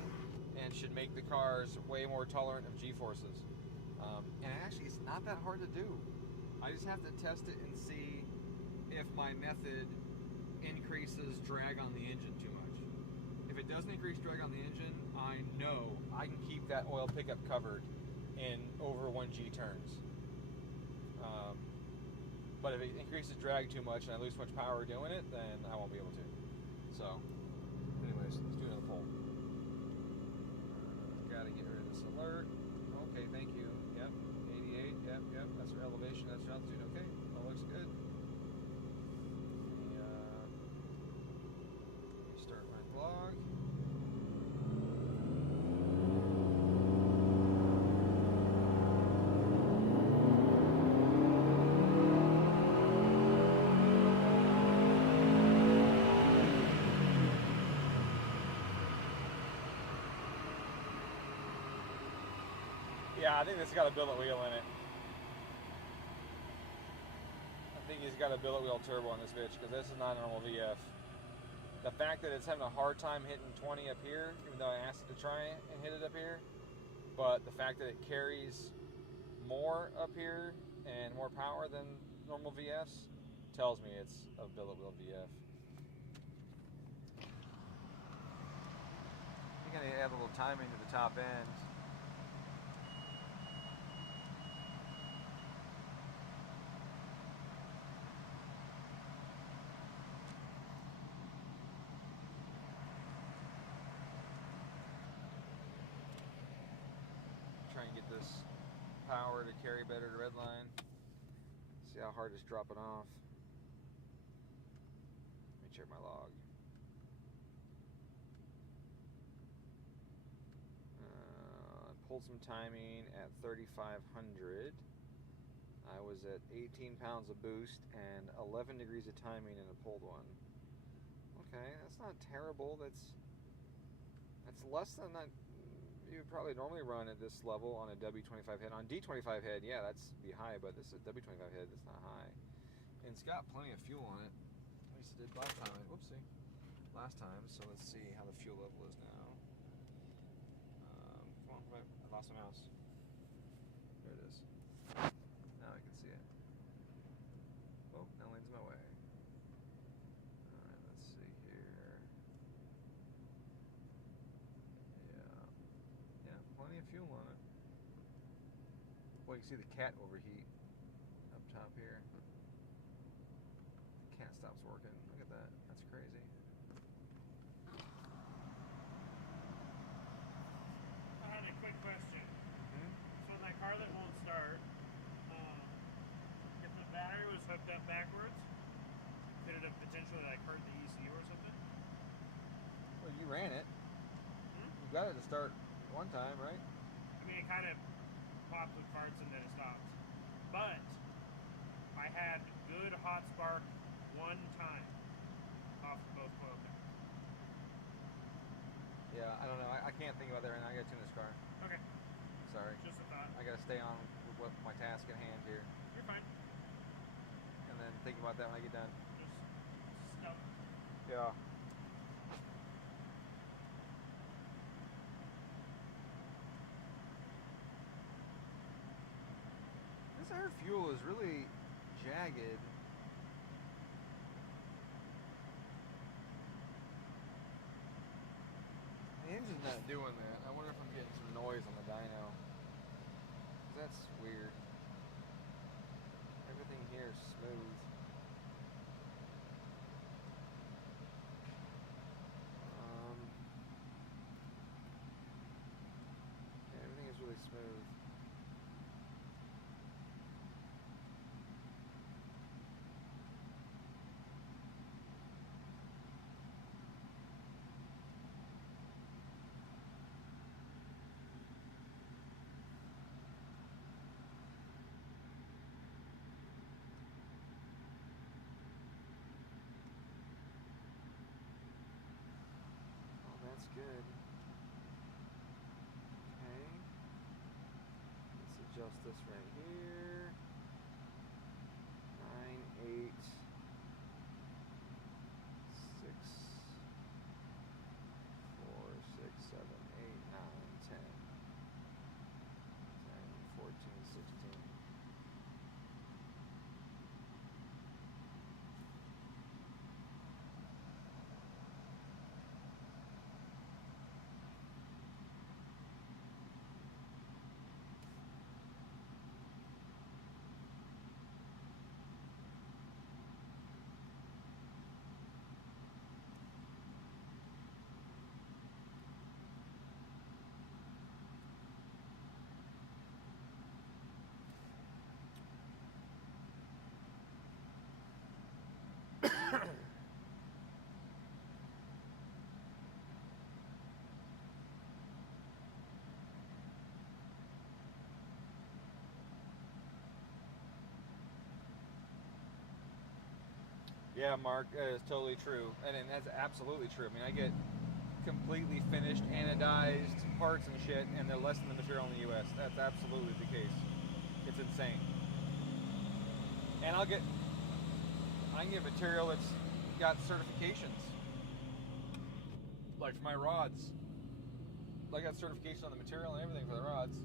and should make the cars way more tolerant of G-forces. And actually, it's not that hard to do. I just have to test it and see if my method increases drag on the engine too much. If it doesn't increase drag on the engine, I know I can keep that oil pickup covered in over 1G turns. But if it increases drag too much and I lose too much power doing it, then I won't be able to. So, anyways, let's do another poll. Gotta get rid of this alert. Okay, thank you. Yep, 88. Yep. That's our elevation. That's our altitude. Okay, that looks good. Let me start my vlog. Yeah, I think this has got a billet wheel in it. I think he's got a billet wheel turbo on this bitch because this is not a normal VF. The fact that it's having a hard time hitting 20 up here, even though I asked it to try and hit it up here, but the fact that it carries more up here and more power than normal VFs tells me it's a billet wheel VF. I think I need to add a little timing to the top end. Try and get this power to carry better to redline. See how hard it's dropping off. Let me check my log. Pulled some timing at 3,500. I was at 18 pounds of boost and 11 degrees of timing in a pulled one. Okay, that's not terrible. That's less than that you would probably normally run at this level on a W25 head. On D25 head, yeah, that's be high, but this is a W25 head that's not high. And it's got plenty of fuel on it. At least it did last time. Whoopsie. Last time, so let's see how the fuel level is now. Come on, I lost my mouse. There it is. Now I can see it. Oh, now lane's my way. Alright, let's see here. Yeah, plenty of fuel on it. Well, you can see the cat overheat up top here. The cat stops working. Look at that. That's crazy. I had a quick question. So in that car that won't start, if the battery was hooked up backwards, could it have potentially like hurt the ECU or something? Well, you ran it. You got it to start one time, right? I mean, it kind of popped with farts and then it stopped. But I had good hot spark one time off of both coil pins. Yeah, I don't know. I can't think about that right now. I got to tune this car. Okay. Sorry. Just a thought. I got to stay on with what my task at hand here. You're fine. And then think about that when I get done. Just stuff. Yeah. This air fuel is really jagged. The engine's not doing that. I wonder if I'm getting some noise on the dyno. 'Cause that's weird. Everything here is smooth. Yeah, everything is really smooth. That's good. Okay. Let's adjust this right here. 9, 8, 6, 4, 6, 7, 8, 9, 10, 14, 16. Yeah, Mark, that is totally true. And that's absolutely true. I mean, I get completely finished anodized parts and shit, and they're less than the material in the US. That's absolutely the case. It's insane. And I can get material that's got certifications. Like for my rods. I got certification on the material and everything for the rods.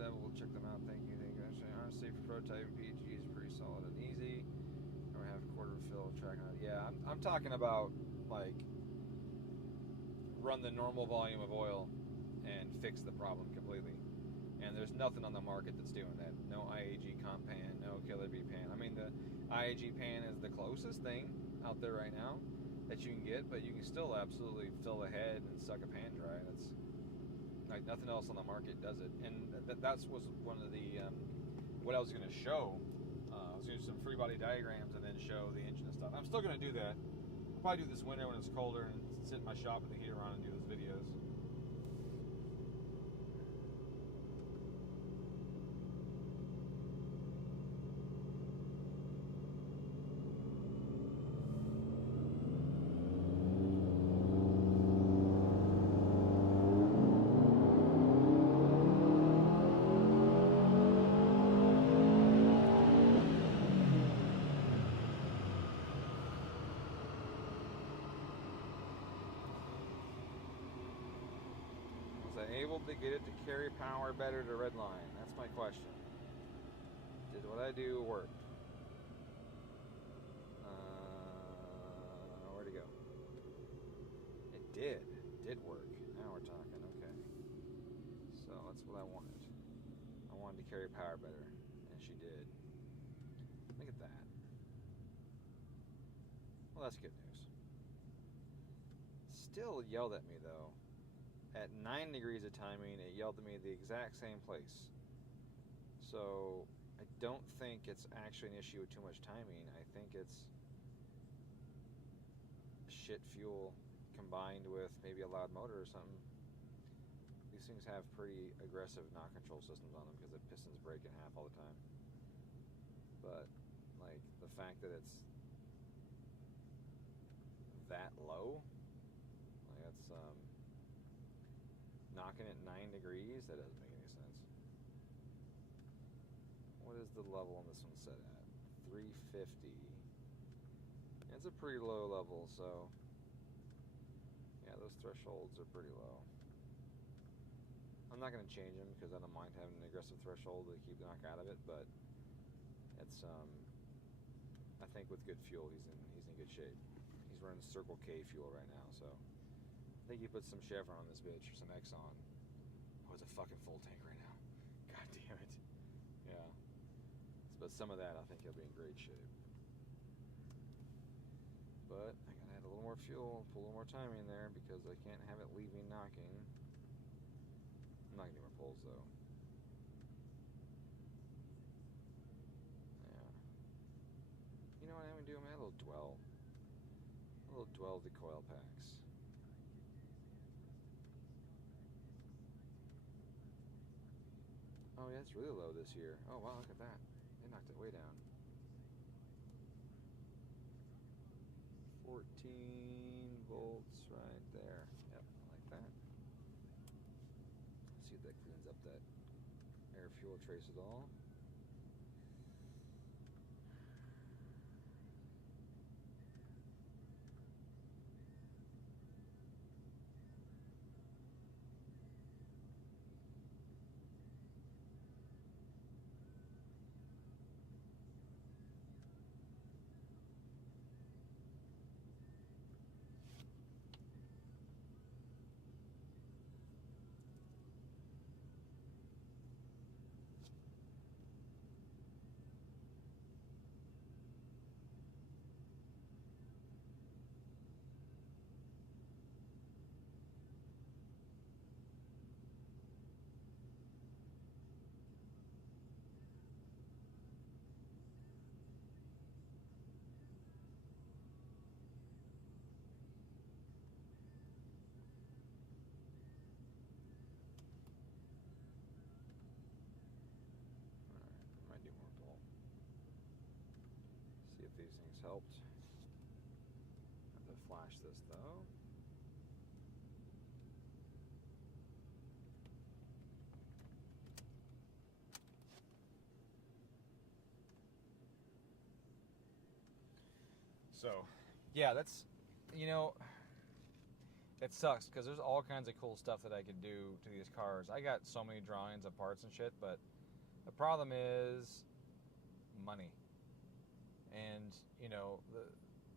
We'll check them out. Thank you. Actually, honestly, for prototyping, PG is pretty solid and easy. Or have a quarter fill tracking out. Yeah, I'm talking about like run the normal volume of oil and fix the problem completely. And there's nothing on the market that's doing that. No IAG comp pan, no killer bee pan. I mean, the IAG pan is the closest thing out there right now that you can get, but you can still absolutely fill the head and suck a pan dry. That's like nothing else on the market does it, and that was one of the what I was going to show. I was going to do some free body diagrams and then show the engine and stuff. I'm still going to do that. I'll probably do this winter when it's colder and sit in my shop with the heater on and do those videos. Able to get it to carry power better to red line? That's my question. Did what I do work? Where'd it go? It did. It did work. Now we're talking. Okay. So that's what I wanted. I wanted to carry power better, and she did. Look at that. Well, that's good news. Still yelled at me though. At 9 degrees of timing, it yelled at me the exact same place. So I don't think it's actually an issue with too much timing. I think it's shit fuel combined with maybe a loud motor or something. These things have pretty aggressive knock control systems on them because the pistons break in half all the time. But like the fact that it's that low, like that's knocking at 9 degrees, that doesn't make any sense. What is the level on this one set at? 350. 50. It's a pretty low level, so yeah, those thresholds are pretty low. I'm not going to change them because I don't mind having an aggressive threshold to keep the knock out of it, but it's I think with good fuel he's in good shape. He's running Circle K fuel right now, so I think he put some Chevron on this bitch or some Exxon. Oh, it's a fucking full tank right now. God damn it. Yeah. But some of that I think he'll be in great shape. But I gotta add a little more fuel, put a little more timing in there because I can't have it leaving knocking. I'm not gonna do more pulls though. Yeah. You know what I'm gonna do? I'm gonna add a little dwell. A little dwell of the coil packs. Oh yeah, it's really low this year. Oh wow, look at that. They knocked it way down. 14 volts right there. Yep, I like that. See if that cleans up that air fuel trace at all. Might do more pull. See if these things helped. Have to flash this though. So, yeah, that's, you know, it sucks because there's all kinds of cool stuff that I could do to these cars. I got so many drawings of parts and shit, but the problem is money. And, you know,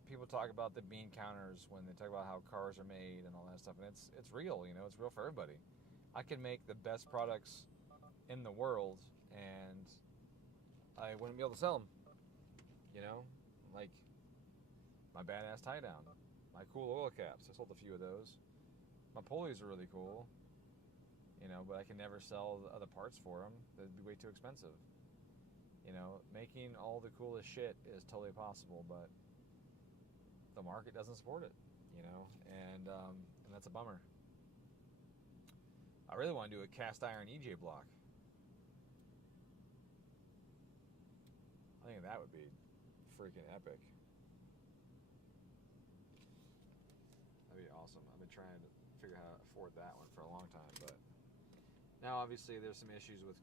people talk about the bean counters when they talk about how cars are made and all that stuff, and it's real, you know, it's real for everybody. I can make the best products in the world, and I wouldn't be able to sell them, you know, like my badass tie down, my cool oil caps. I sold a few of those. My pulleys are really cool, you know, but I can never sell the other parts for them. That'd be way too expensive. You know, making all the coolest shit is totally possible, but the market doesn't support it, you know, and that's a bummer. I really want to do a cast iron EJ block. I think that would be freaking epic. That'd be awesome. I've been trying to figure out how to afford that one for a long time, but now obviously there's some issues with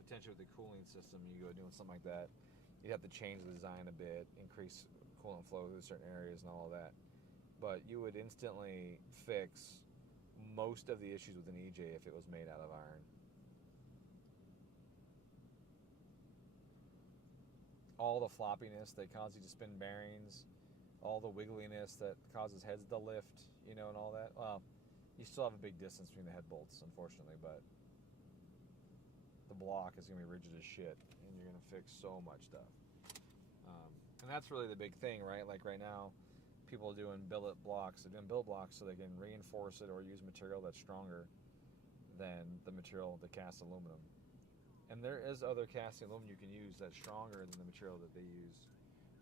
potentially with the cooling system. You go doing something like that, you'd have to change the design a bit, increase coolant flow through certain areas and all of that. But you would instantly fix most of the issues with an EJ if it was made out of iron. All the floppiness that causes you to spin bearings, all the wiggliness that causes heads to lift, you know, and all that. Well, you still have a big distance between the head bolts, unfortunately, but the block is going to be rigid as shit, and you're going to fix so much stuff. And that's really the big thing, right? Like right now, people are doing billet blocks. They're doing billet blocks so they can reinforce it or use material that's stronger than the material, the cast aluminum. And there is other casting aluminum you can use that's stronger than the material that they use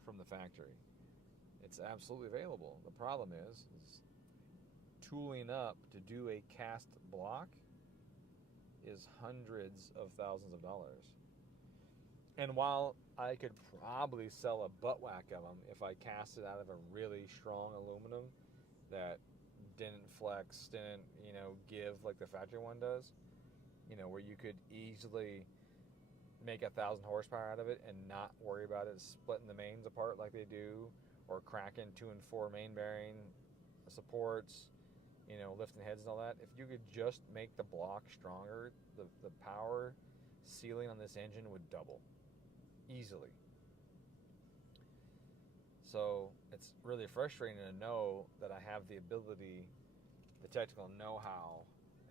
from the factory. It's absolutely available. The problem is tooling up to do a cast block is hundreds of thousands of dollars. And while I could probably sell a butt whack of them if I cast it out of a really strong aluminum that didn't flex, didn't, you know, give like the factory one does, you know, where you could easily make 1,000 horsepower out of it and not worry about it splitting the mains apart like they do, or cracking 2 and 4 main bearing supports, you know, lifting heads and all that. If you could just make the block stronger, the power ceiling on this engine would double easily. So it's really frustrating to know that I have the ability, the technical know-how,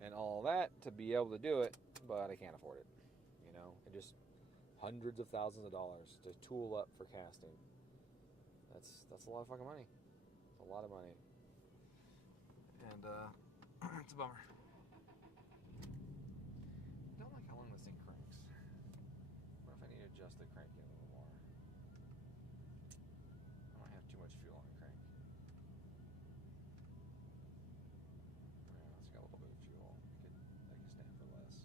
and all that to be able to do it, but I can't afford it. You know, it just hundreds of thousands of dollars to tool up for casting. That's a lot of fucking money. It's a lot of money. And it's a bummer. I don't like how long this thing cranks. What if I need to adjust the cranking a little more? I don't have too much fuel on the crank. Yeah, it's got a little bit of fuel. I can stand for less.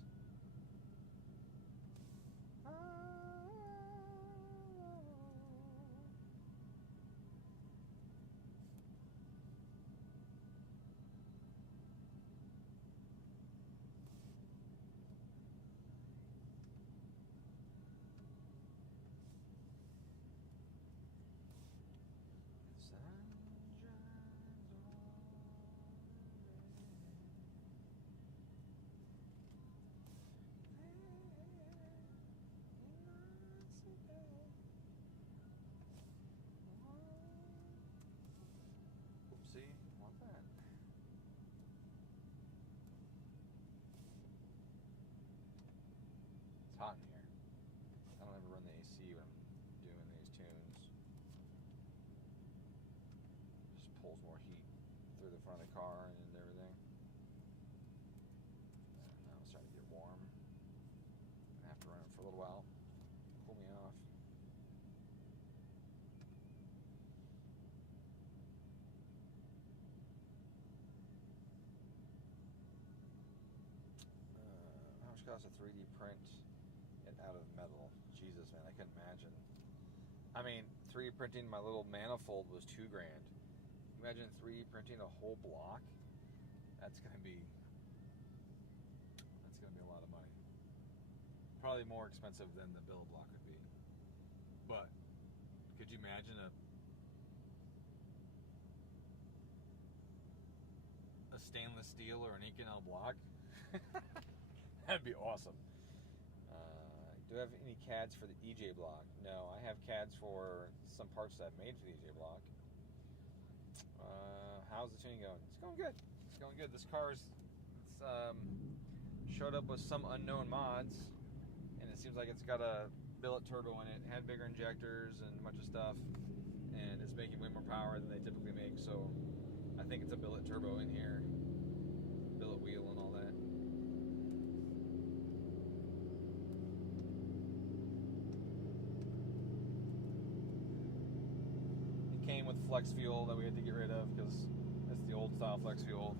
See, want that? It's hot in here. I don't ever run the AC when I'm doing these tunes. Just pulls more heat through the front of the car and everything. Now it's starting to get warm. I have to run it for a little while. Cool me off. How much costs a 3D print it out of metal? Jesus, man, I couldn't imagine. I mean, 3D printing my little manifold was $2,000. Imagine 3D printing a whole block. That's gonna be a lot of money. Probably more expensive than the build block would be. But could you imagine a stainless steel or an Inconel block? That'd be awesome. Do I have any CADs for the EJ block? No, I have CADs for some parts that I've made for the EJ block. How's the tuning going? It's going good. It's going good. This car's showed up with some unknown mods, and it seems like it's got a billet turbo in it. It had bigger injectors and a bunch of stuff, and it's making way more power than they typically make. So I think it's a billet turbo in here, billet wheel and all that. Came with flex fuel that we had to get rid of because it's the old style flex fuel.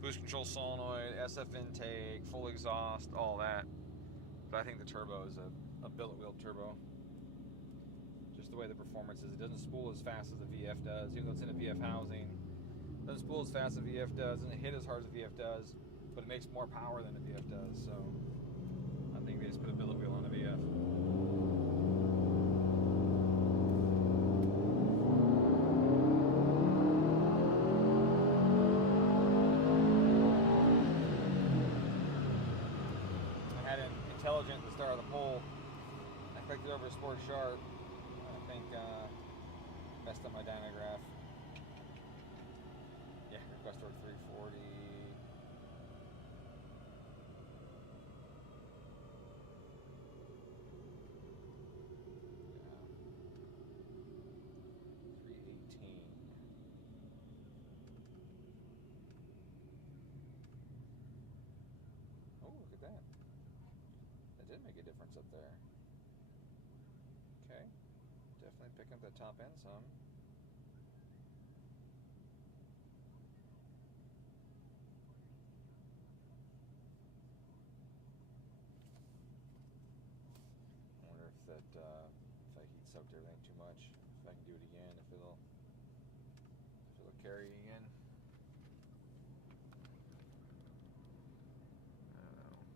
Boost control solenoid, SF intake, full exhaust, all that. But I think the turbo is a billet wheel turbo. Just the way the performance is. It doesn't spool as fast as the VF does, even though it's in a VF housing. It doesn't spool as fast as the VF does, doesn't hit as hard as the VF does, but it makes more power than the VF does. So I think they just put a billet wheel on a VF. Intelligent at the start of the poll. I clicked it over to Sport Sharp. I think messed up my dynograph. Yeah, request torque 340. Yeah. 318. Oh, look at that. That did make a difference up there. Okay. Definitely picking up that top end some. I wonder if that, if I heat soaked everything too much, if I can do it again, if it'll carry again. I don't know.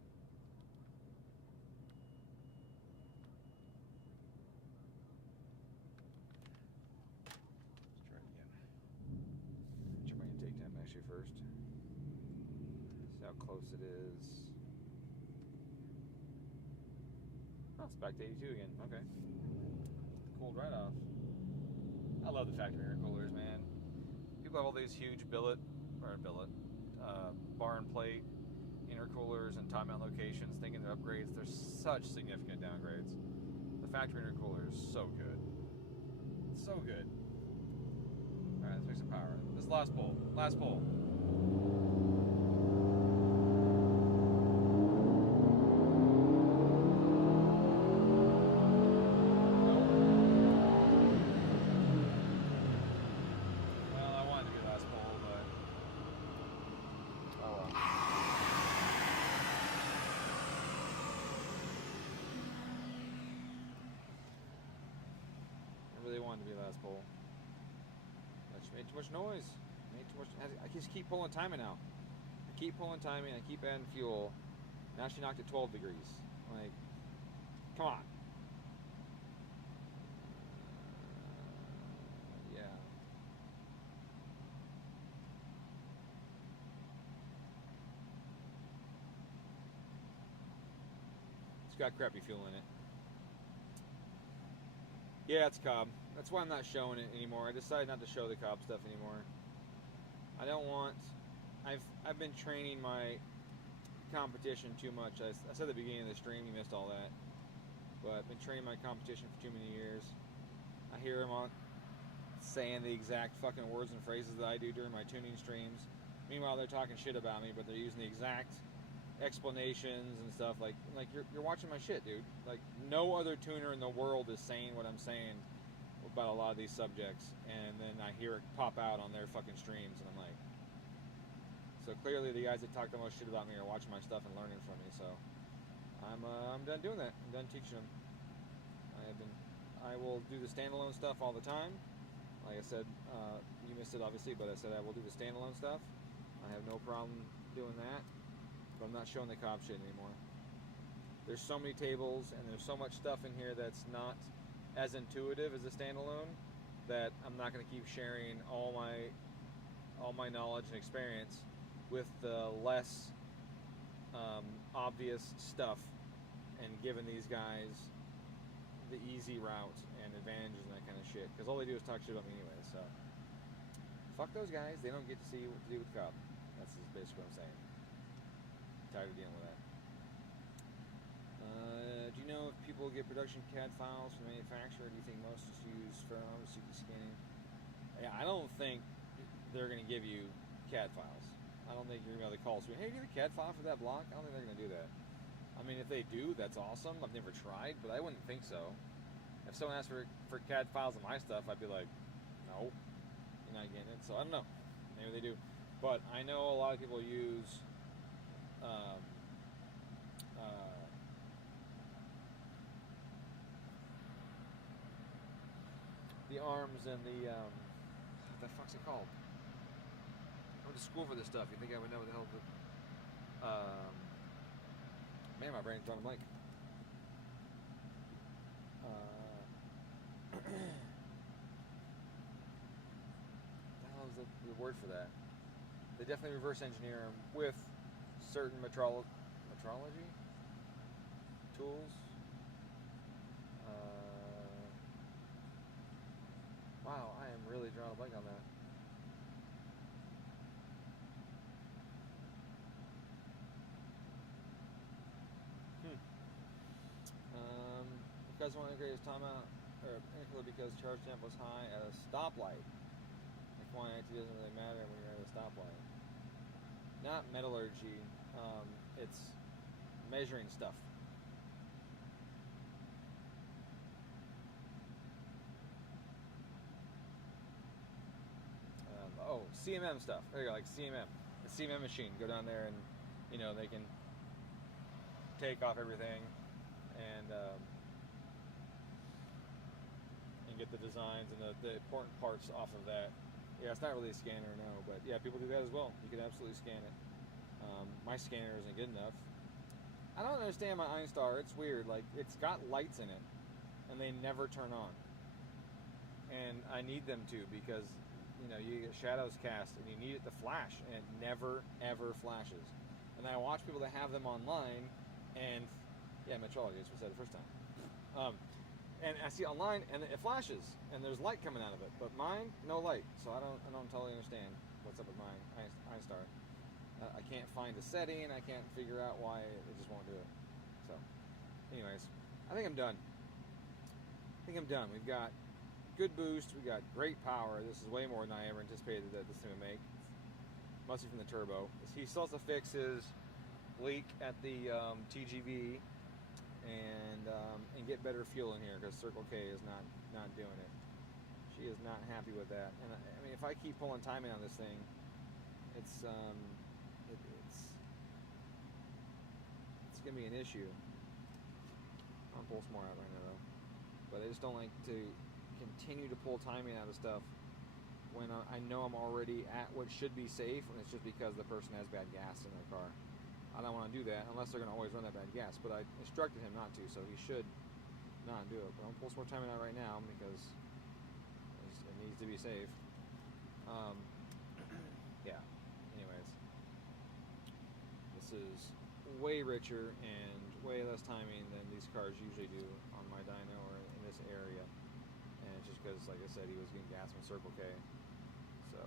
how close it is. Oh, it's back to 82 again. Okay. Cooled right off. I love the factory intercoolers, man. People have all these huge barn plate intercoolers and top mount locations thinking they're upgrades. They're such significant downgrades. The factory intercooler is so good. So good. Alright, let's make some power. This last pull. Last pull. Really wanted to be last pull. Made too much noise. Made too much. I just keep pulling timing out. I keep pulling timing. I keep adding fuel. Now she knocked it 12 degrees. Like, come on. Yeah. It's got crappy fuel in it. Yeah, it's Cobb. That's why I'm not showing it anymore. I decided not to show the Cobb stuff anymore. I don't want... I've been training my competition too much. I said at the beginning of the stream, you missed all that. But I've been training my competition for too many years. I hear them on saying the exact fucking words and phrases that I do during my tuning streams. Meanwhile, they're talking shit about me, but they're using the exact explanations and stuff. Like you're watching my shit, dude. Like, no other tuner in the world is saying what I'm saying about a lot of these subjects, and then I hear it pop out on their fucking streams, and I'm like, so clearly the guys that talk the most shit about me are watching my stuff and learning from me. So I'm done doing that. I'm done teaching them. I will do the standalone stuff all the time. Like I said, you missed it obviously, but I said I will do the standalone stuff. I have no problem doing that. But I'm not showing the Cobb shit anymore. There's so many tables and there's so much stuff in here that's not as intuitive as a standalone that I'm not going to keep sharing all my knowledge and experience with the less obvious stuff and giving these guys the easy route and advantages and that kind of shit, because all they do is talk shit about me anyway. So fuck those guys. They don't get to see what to do with Cobb. That's basically what I'm saying. Tired of dealing with that. Do you know if people get production CAD files from the manufacturer? Do you think most just use firm CT scanning? Yeah, I don't think they're going to give you CAD files. I don't think you're going to be able to call us. Hey, do you have a CAD file for that block? I don't think they're going to do that. I mean, if they do, that's awesome. I've never tried, but I wouldn't think so. If someone asked for CAD files of my stuff, I'd be like, no, you're not getting it. So I don't know. Maybe they do. But I know a lot of people use the arms and the what the fuck's it called? I went to school for this stuff. You think I would know what the hell the man, my brain's drawing a blank. What the hell is the word for that? They definitely reverse engineer them with certain metrology tools. Wow, I am really drawing a blank on that. Because I want to integrate his timeout or intercooler because charge temp was high at a stoplight. The quantity doesn't really matter when you're at a stoplight. Not metallurgy. It's measuring stuff. CMM stuff. There you go, like CMM. The CMM machine. Go down there and, you know, they can take off everything and get the designs and the important parts off of that. Yeah, it's not really a scanner, no, but yeah, people do that as well. You can absolutely scan it. My scanner isn't good enough. I don't understand my Einstar. It's weird. Like, it's got lights in it, and they never turn on. And I need them to, because, you know, you get shadows cast, and you need it to flash, and it never, ever flashes. and I watch people that have them online, and yeah, metrology, as we said the first time. And I see it online, and it flashes, and there's light coming out of it. But mine, no light. So I don't totally understand what's up with mine. iStar. I can't find a setting. I can't figure out why it just won't do it. So, anyways, I think I'm done. We've got good boost. We got great power. This is way more than I ever anticipated that this thing would make. Mostly from the turbo. He still has to fix his leak at the TGV. And get better fuel in here because Circle K is not doing it. She is not happy with that. And I mean, if I keep pulling timing on this thing, it's gonna be an issue. I'll pull some more out right now though, but I just don't like to continue to pull timing out of stuff when I know I'm already at what should be safe, and it's just because the person has bad gas in their car. I don't want to do that unless they're going to always run that bad gas. But I instructed him not to, so he should not do it. But I'm going to pull some more timing out right now because it needs to be safe. Yeah. Anyways, this is way richer and way less timing than these cars usually do on my dyno or in this area. And it's just because, like I said, he was getting gas from Circle K. So,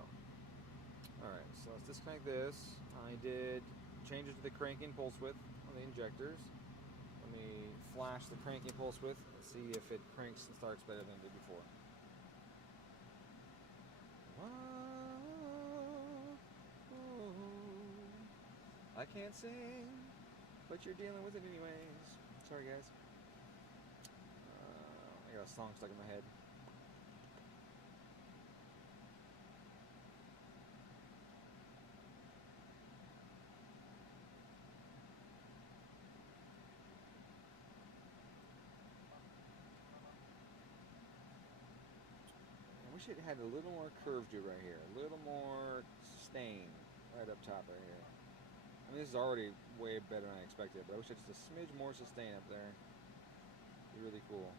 alright, so let's disconnect this. I did change it to the cranking pulse width on the injectors. Let me flash the cranking pulse width and see if it cranks and starts better than it did before. Whoa, whoa. I can't sing, but you're dealing with it anyways. Sorry guys. I got a song stuck in my head. I wish it had a little more curve to it right here. A little more sustain right up top right here. I mean, this is already way better than I expected, but I wish it had just a smidge more sustain up there. It'd be really cool.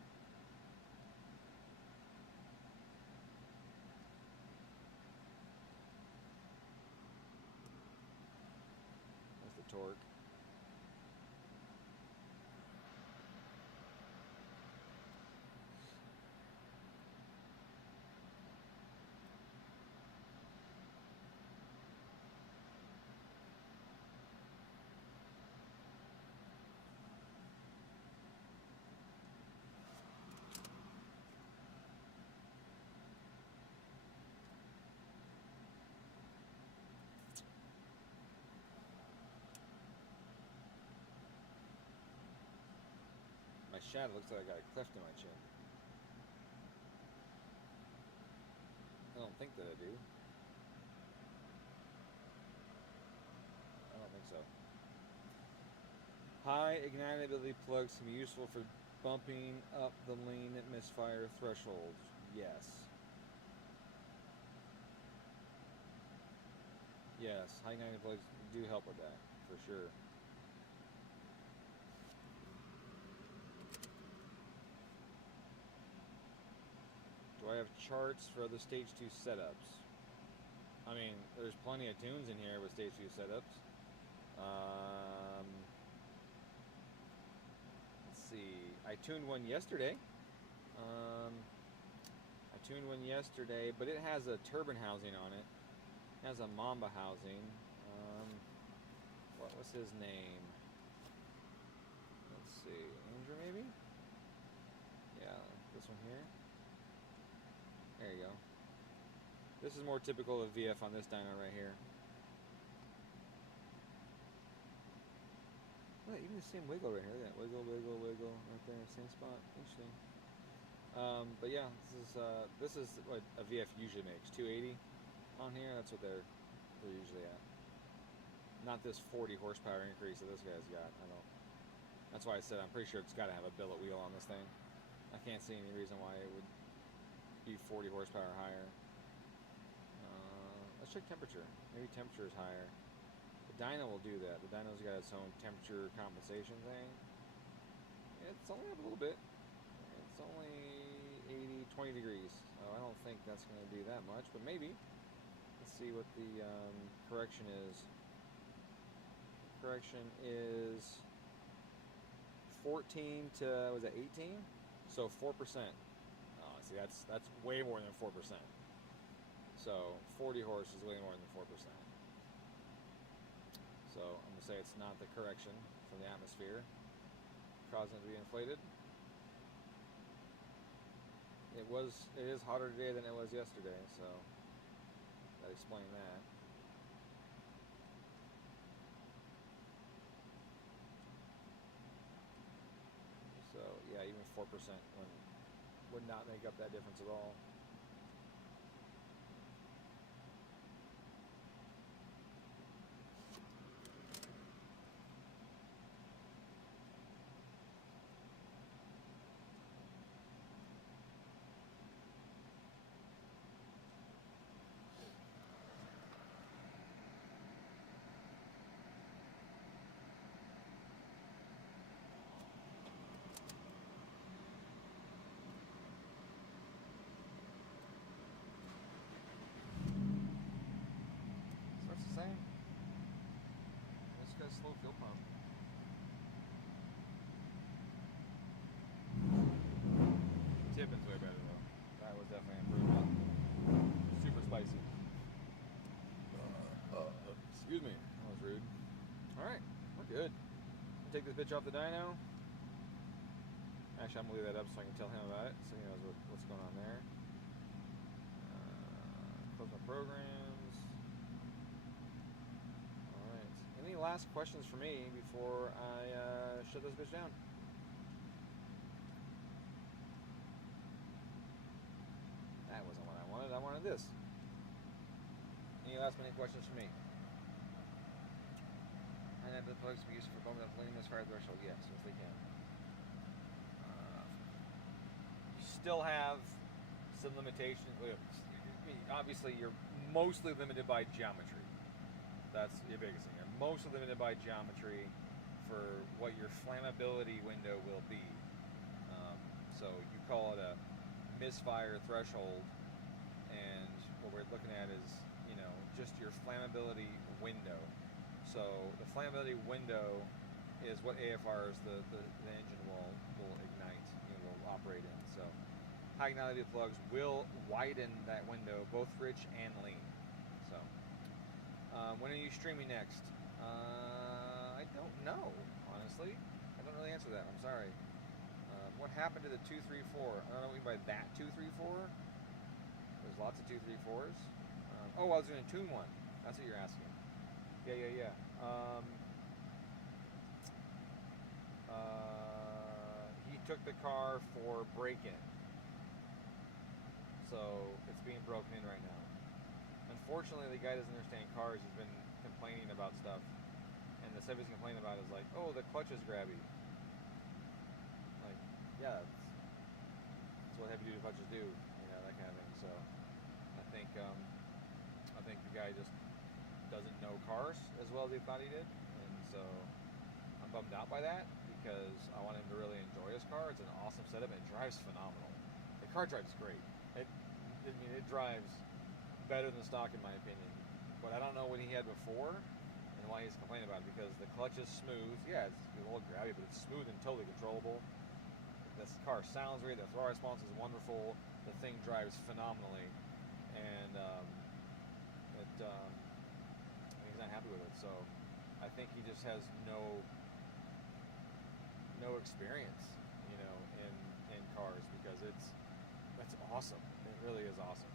That's the torque. My shadow looks like I got a cleft in my chin. I don't think that I do. I don't think so. High ignitability plugs can be useful for bumping up the lean at misfire thresholds. Yes. Yes, high ignitability plugs do help with that, for sure. Do I have charts for other Stage 2 setups? I mean, there's plenty of tunes in here with Stage 2 setups. Let's see. I tuned one yesterday. But it has a turbine housing on it. It has a Mamba housing. What was his name? Let's see. Andrew, maybe? Yeah, this one here. There you go. This is more typical of VF on this dyno right here. Look, even the same wiggle right here. Look at that. Wiggle, wiggle, wiggle. Right there, same spot. Interesting. But yeah, this is what a VF usually makes. 280 on here. That's what they're usually at. Not this 40 horsepower increase that this guy's got. I don't. That's why I said I'm pretty sure it's got to have a billet wheel on this thing. I can't see any reason why it would be 40 horsepower higher. Let's check temperature. Maybe temperature is higher. The dyno will do that. The dyno's got its own temperature compensation thing. It's only up a little bit. It's only 20 degrees. So I don't think that's going to do that much, but maybe. Let's see what the correction is. The correction is 14 to, was it 18? So 4%. Oh, see, that's way more than 4%. So 40 horse is way more than 4%. So I'm gonna say it's not the correction from the atmosphere causing it to be inflated. It is hotter today than it was yesterday, so that explains that. So yeah, even 4% would not make up that difference at all. So it's the same. It's got a slow fuel pump. Tipping's way better though. That was definitely an improvement. Super spicy. Excuse me, that was rude. Alright, we're good. I'll take this bitch off the dyno. Actually, I'm gonna leave that up so I can tell him about it, so he knows what's going on there. Close my programs. Alright. Any last questions for me before I shut this bitch down? That wasn't what I wanted. I wanted this. Any last minute questions for me? And that the plugs can be used for bumping up luminous fire threshold. Yes, if they can. You still have some limitations. Obviously, you're mostly limited by geometry. That's your biggest thing. You're mostly limited by geometry for what your flammability window will be. So you call it a misfire threshold, and what we're looking at is, just your flammability window. So the flammability window is what AFRs the engine will ignite, will operate in. So high ignality plugs will widen that window, both rich and lean. So when are you streaming next? I don't know, honestly. I don't really answer that. I'm sorry. What happened to the 234? I don't know what you mean by that 234. There's lots of 234s. I was doing a tune one. That's what you're asking. Yeah. He took the car for break-in. So it's being broken in right now. Unfortunately, the guy doesn't understand cars. He's been complaining about stuff. And the stuff he's complaining about is like, oh, the clutch is grabby. Like, yeah, that's what heavy-duty clutches do. That kind of thing. So I think the guy just doesn't know cars as well as he thought he did. And so I'm bummed out by that because I want him to really enjoy his car. It's an awesome setup and it drives phenomenal. The car drives great. It drives better than stock in my opinion. But I don't know what he had before and why he's complaining about it, because the clutch is smooth. Yeah, it's a little grabby, but it's smooth and totally controllable. This car sounds great. The throttle response is wonderful. The thing drives phenomenally. And he's not happy with it. So I think he just has no experience, in cars, because that's awesome. It really is awesome.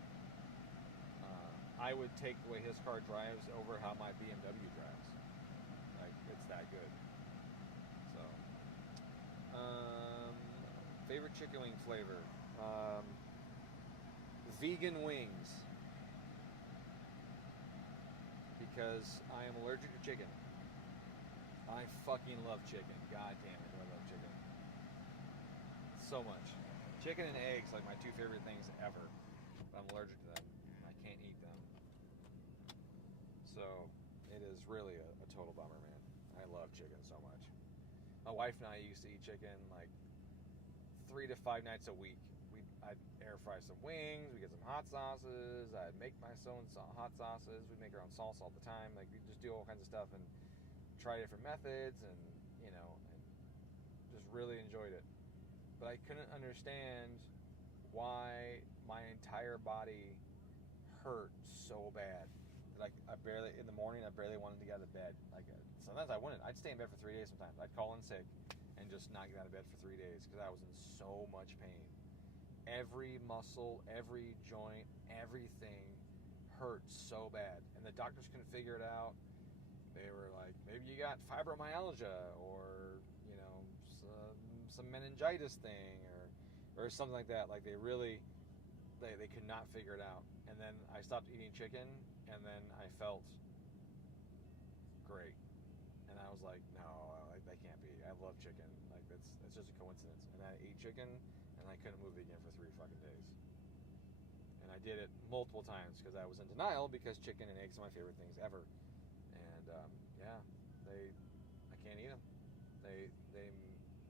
I would take the way his car drives over how my BMW drives. Like, it's that good. So, favorite chicken wing flavor? Vegan wings. Because I am allergic to chicken. I fucking love chicken. God damn it, I love chicken. So much. Chicken and eggs, like my two favorite things ever. But I'm allergic to them. I can't eat them. So, it is really a total bummer, man. I love chicken so much. My wife and I used to eat chicken like 3 to 5 nights a week. I'd air fry some wings, we'd get some hot sauces, I'd make my own hot sauces, we'd make our own salsa all the time, like we'd just do all kinds of stuff, and try different methods, and and just really enjoyed it. But I couldn't understand why my entire body hurt so bad. Like I barely in the morning, I barely wanted to get out of bed. Like sometimes I wouldn't. I'd stay in bed for 3 days. Sometimes I'd call in sick and just not get out of bed for 3 days because I was in so much pain. Every muscle, every joint, everything hurt so bad, and the doctors couldn't figure it out. They were like, maybe you got fibromyalgia or some meningitis thing or something like that. Like they could not figure it out. And then I stopped eating chicken, and then I felt great. And I was like, no, that can't be. I love chicken. Like that's just a coincidence. And I ate chicken, and I couldn't move it again for 3 fucking days. And I did it multiple times because I was in denial because chicken and eggs are my favorite things ever. And yeah, I can't eat them.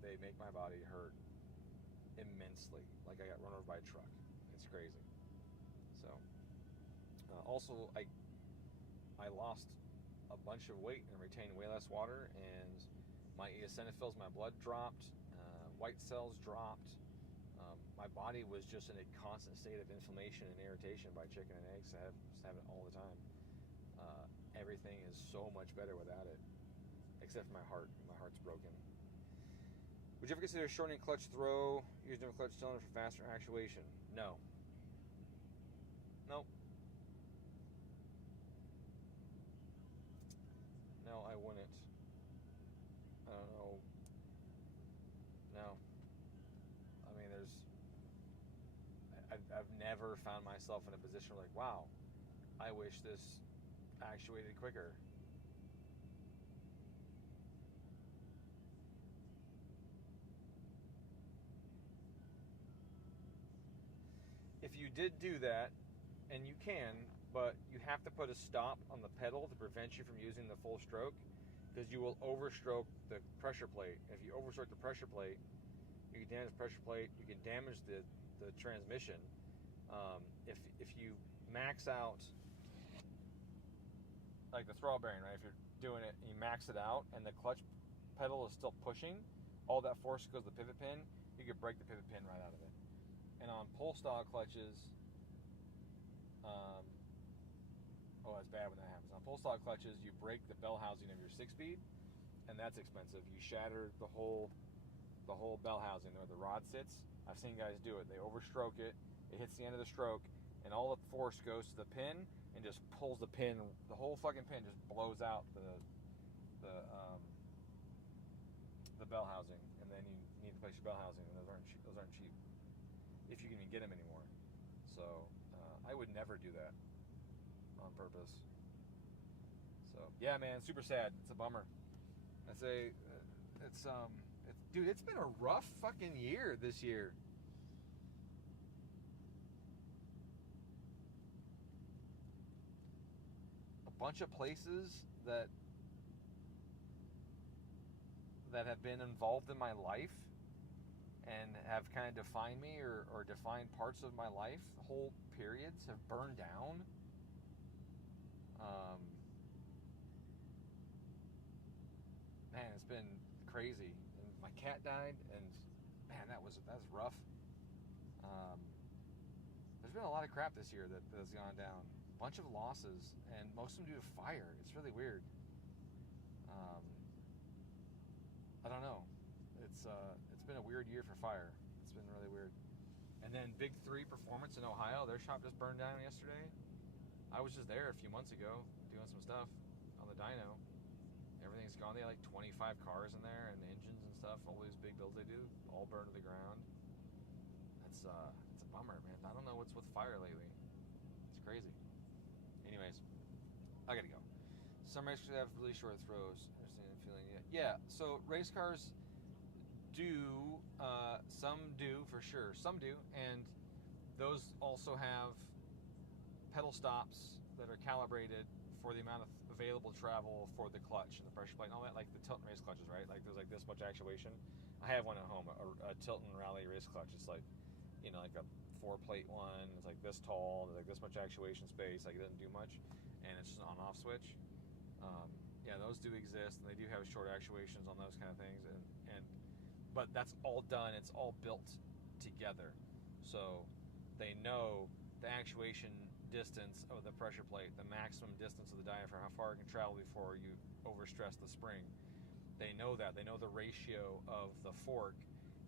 They make my body hurt immensely. Like I got run over by a truck. It's crazy. So also I lost a bunch of weight and retained way less water, and my eosinophils, my blood dropped, white cells dropped. My body was just in a constant state of inflammation and irritation by chicken and eggs. I just have it all the time. Everything is so much better without it, except for my heart. My heart's broken. Would you ever consider shortening clutch throw using a clutch cylinder for faster actuation? No. Nope. No, I wouldn't. I don't know. No. I mean, I've never found myself in a position where like, wow, I wish this actuated quicker. If you did do that, and you can, but you have to put a stop on the pedal to prevent you from using the full stroke, because you will overstroke the pressure plate. If you overstroke the pressure plate, you can damage the pressure plate, you can damage the transmission. If you max out, like the throttle bearing, right? If you're doing it and you max it out and the clutch pedal is still pushing, all that force goes to the pivot pin, you could break the pivot pin right out of it. And on pull style clutches, that's bad when that happens. On pull style clutches, you break the bell housing of your 6-speed, and that's expensive. You shatter the whole bell housing where the rod sits. I've seen guys do it. They overstroke it. It hits the end of the stroke, and all the force goes to the pin and just pulls the pin. The whole fucking pin just blows out the bell housing, and then you need to replace your bell housing, and those aren't cheap if you can even get them anymore. So I would never do that on purpose. So yeah, man, super sad. It's a bummer. Dude, it's been a rough fucking year this year. A bunch of places that have been involved in my life and have kind of defined me or defined parts of my life, whole periods have burned down. Man, it's been crazy. And my cat died, and man, that's rough. There's been a lot of crap this year that's gone down. A bunch of losses, and most of them due to fire. It's really weird. I don't know. It's been a weird year for fire. It's been really weird. And then Big 3 Performance in Ohio, their shop just burned down yesterday. I was just there a few months ago doing some stuff on the dyno. Everything's gone. They had like 25 cars in there, and engines and stuff. All these big builds they do, all burned to the ground. It's a bummer, man. I don't know what's with fire lately. It's crazy. Anyways, I gotta go. Some race cars have really short throws. Understand the feeling? Yeah. So race cars do. Some do for sure. Some do, and those also have pedal stops that are calibrated for the amount of available travel for the clutch and the pressure plate and all that, like the Tilton race clutches, right? Like there's like this much actuation. I have one at home, a Tilton Rally race clutch. It's like, like a 4-plate one. It's like this tall. There's like this much actuation space. Like it doesn't do much, and it's just an on-off switch. Yeah, those do exist, and they do have short actuations on those kind of things, but that's all done. It's all built together, so they know the actuation distance of the pressure plate, the maximum distance of the diaphragm, how far it can travel before you overstress the spring. They know that. They know the ratio of the fork,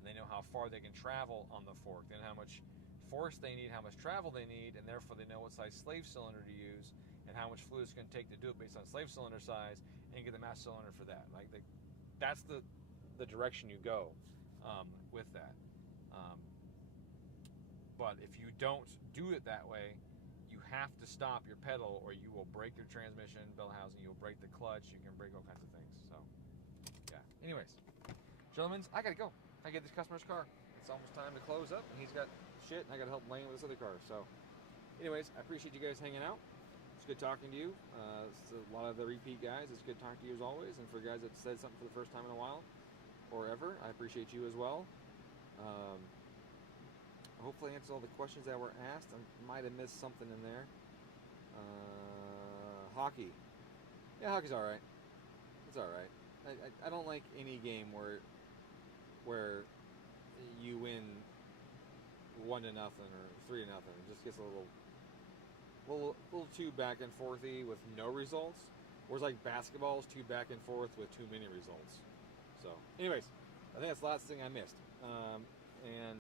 and they know how far they can travel on the fork. They know how much force they need, how much travel they need, and therefore they know what size slave cylinder to use and how much fluid it's going to take to do it based on slave cylinder size, and get the master cylinder for that. Like that's the direction you go with that. But if you don't do it that way, you have to stop your pedal, or you will break your transmission belt housing. You'll break the clutch. You can break all kinds of things. So, yeah. Anyways, gentlemen, I gotta go. I get this customer's car. It's almost time to close up, and he's got shit, and I gotta help Lane with this other car. So, anyways, I appreciate you guys hanging out. It's good talking to you. It's a lot of the repeat guys. It's good talking to you as always. And for guys that said something for the first time in a while or ever, I appreciate you as well. Hopefully I answered all the questions that were asked. I might have missed something in there. Hockey. Yeah, hockey's alright. It's alright. I don't like any game where you win 1-0 or 3-0. It just gets a little too back and forthy with no results. Whereas like basketball is too back and forth with too many results. So, anyways, I think that's the last thing I missed. And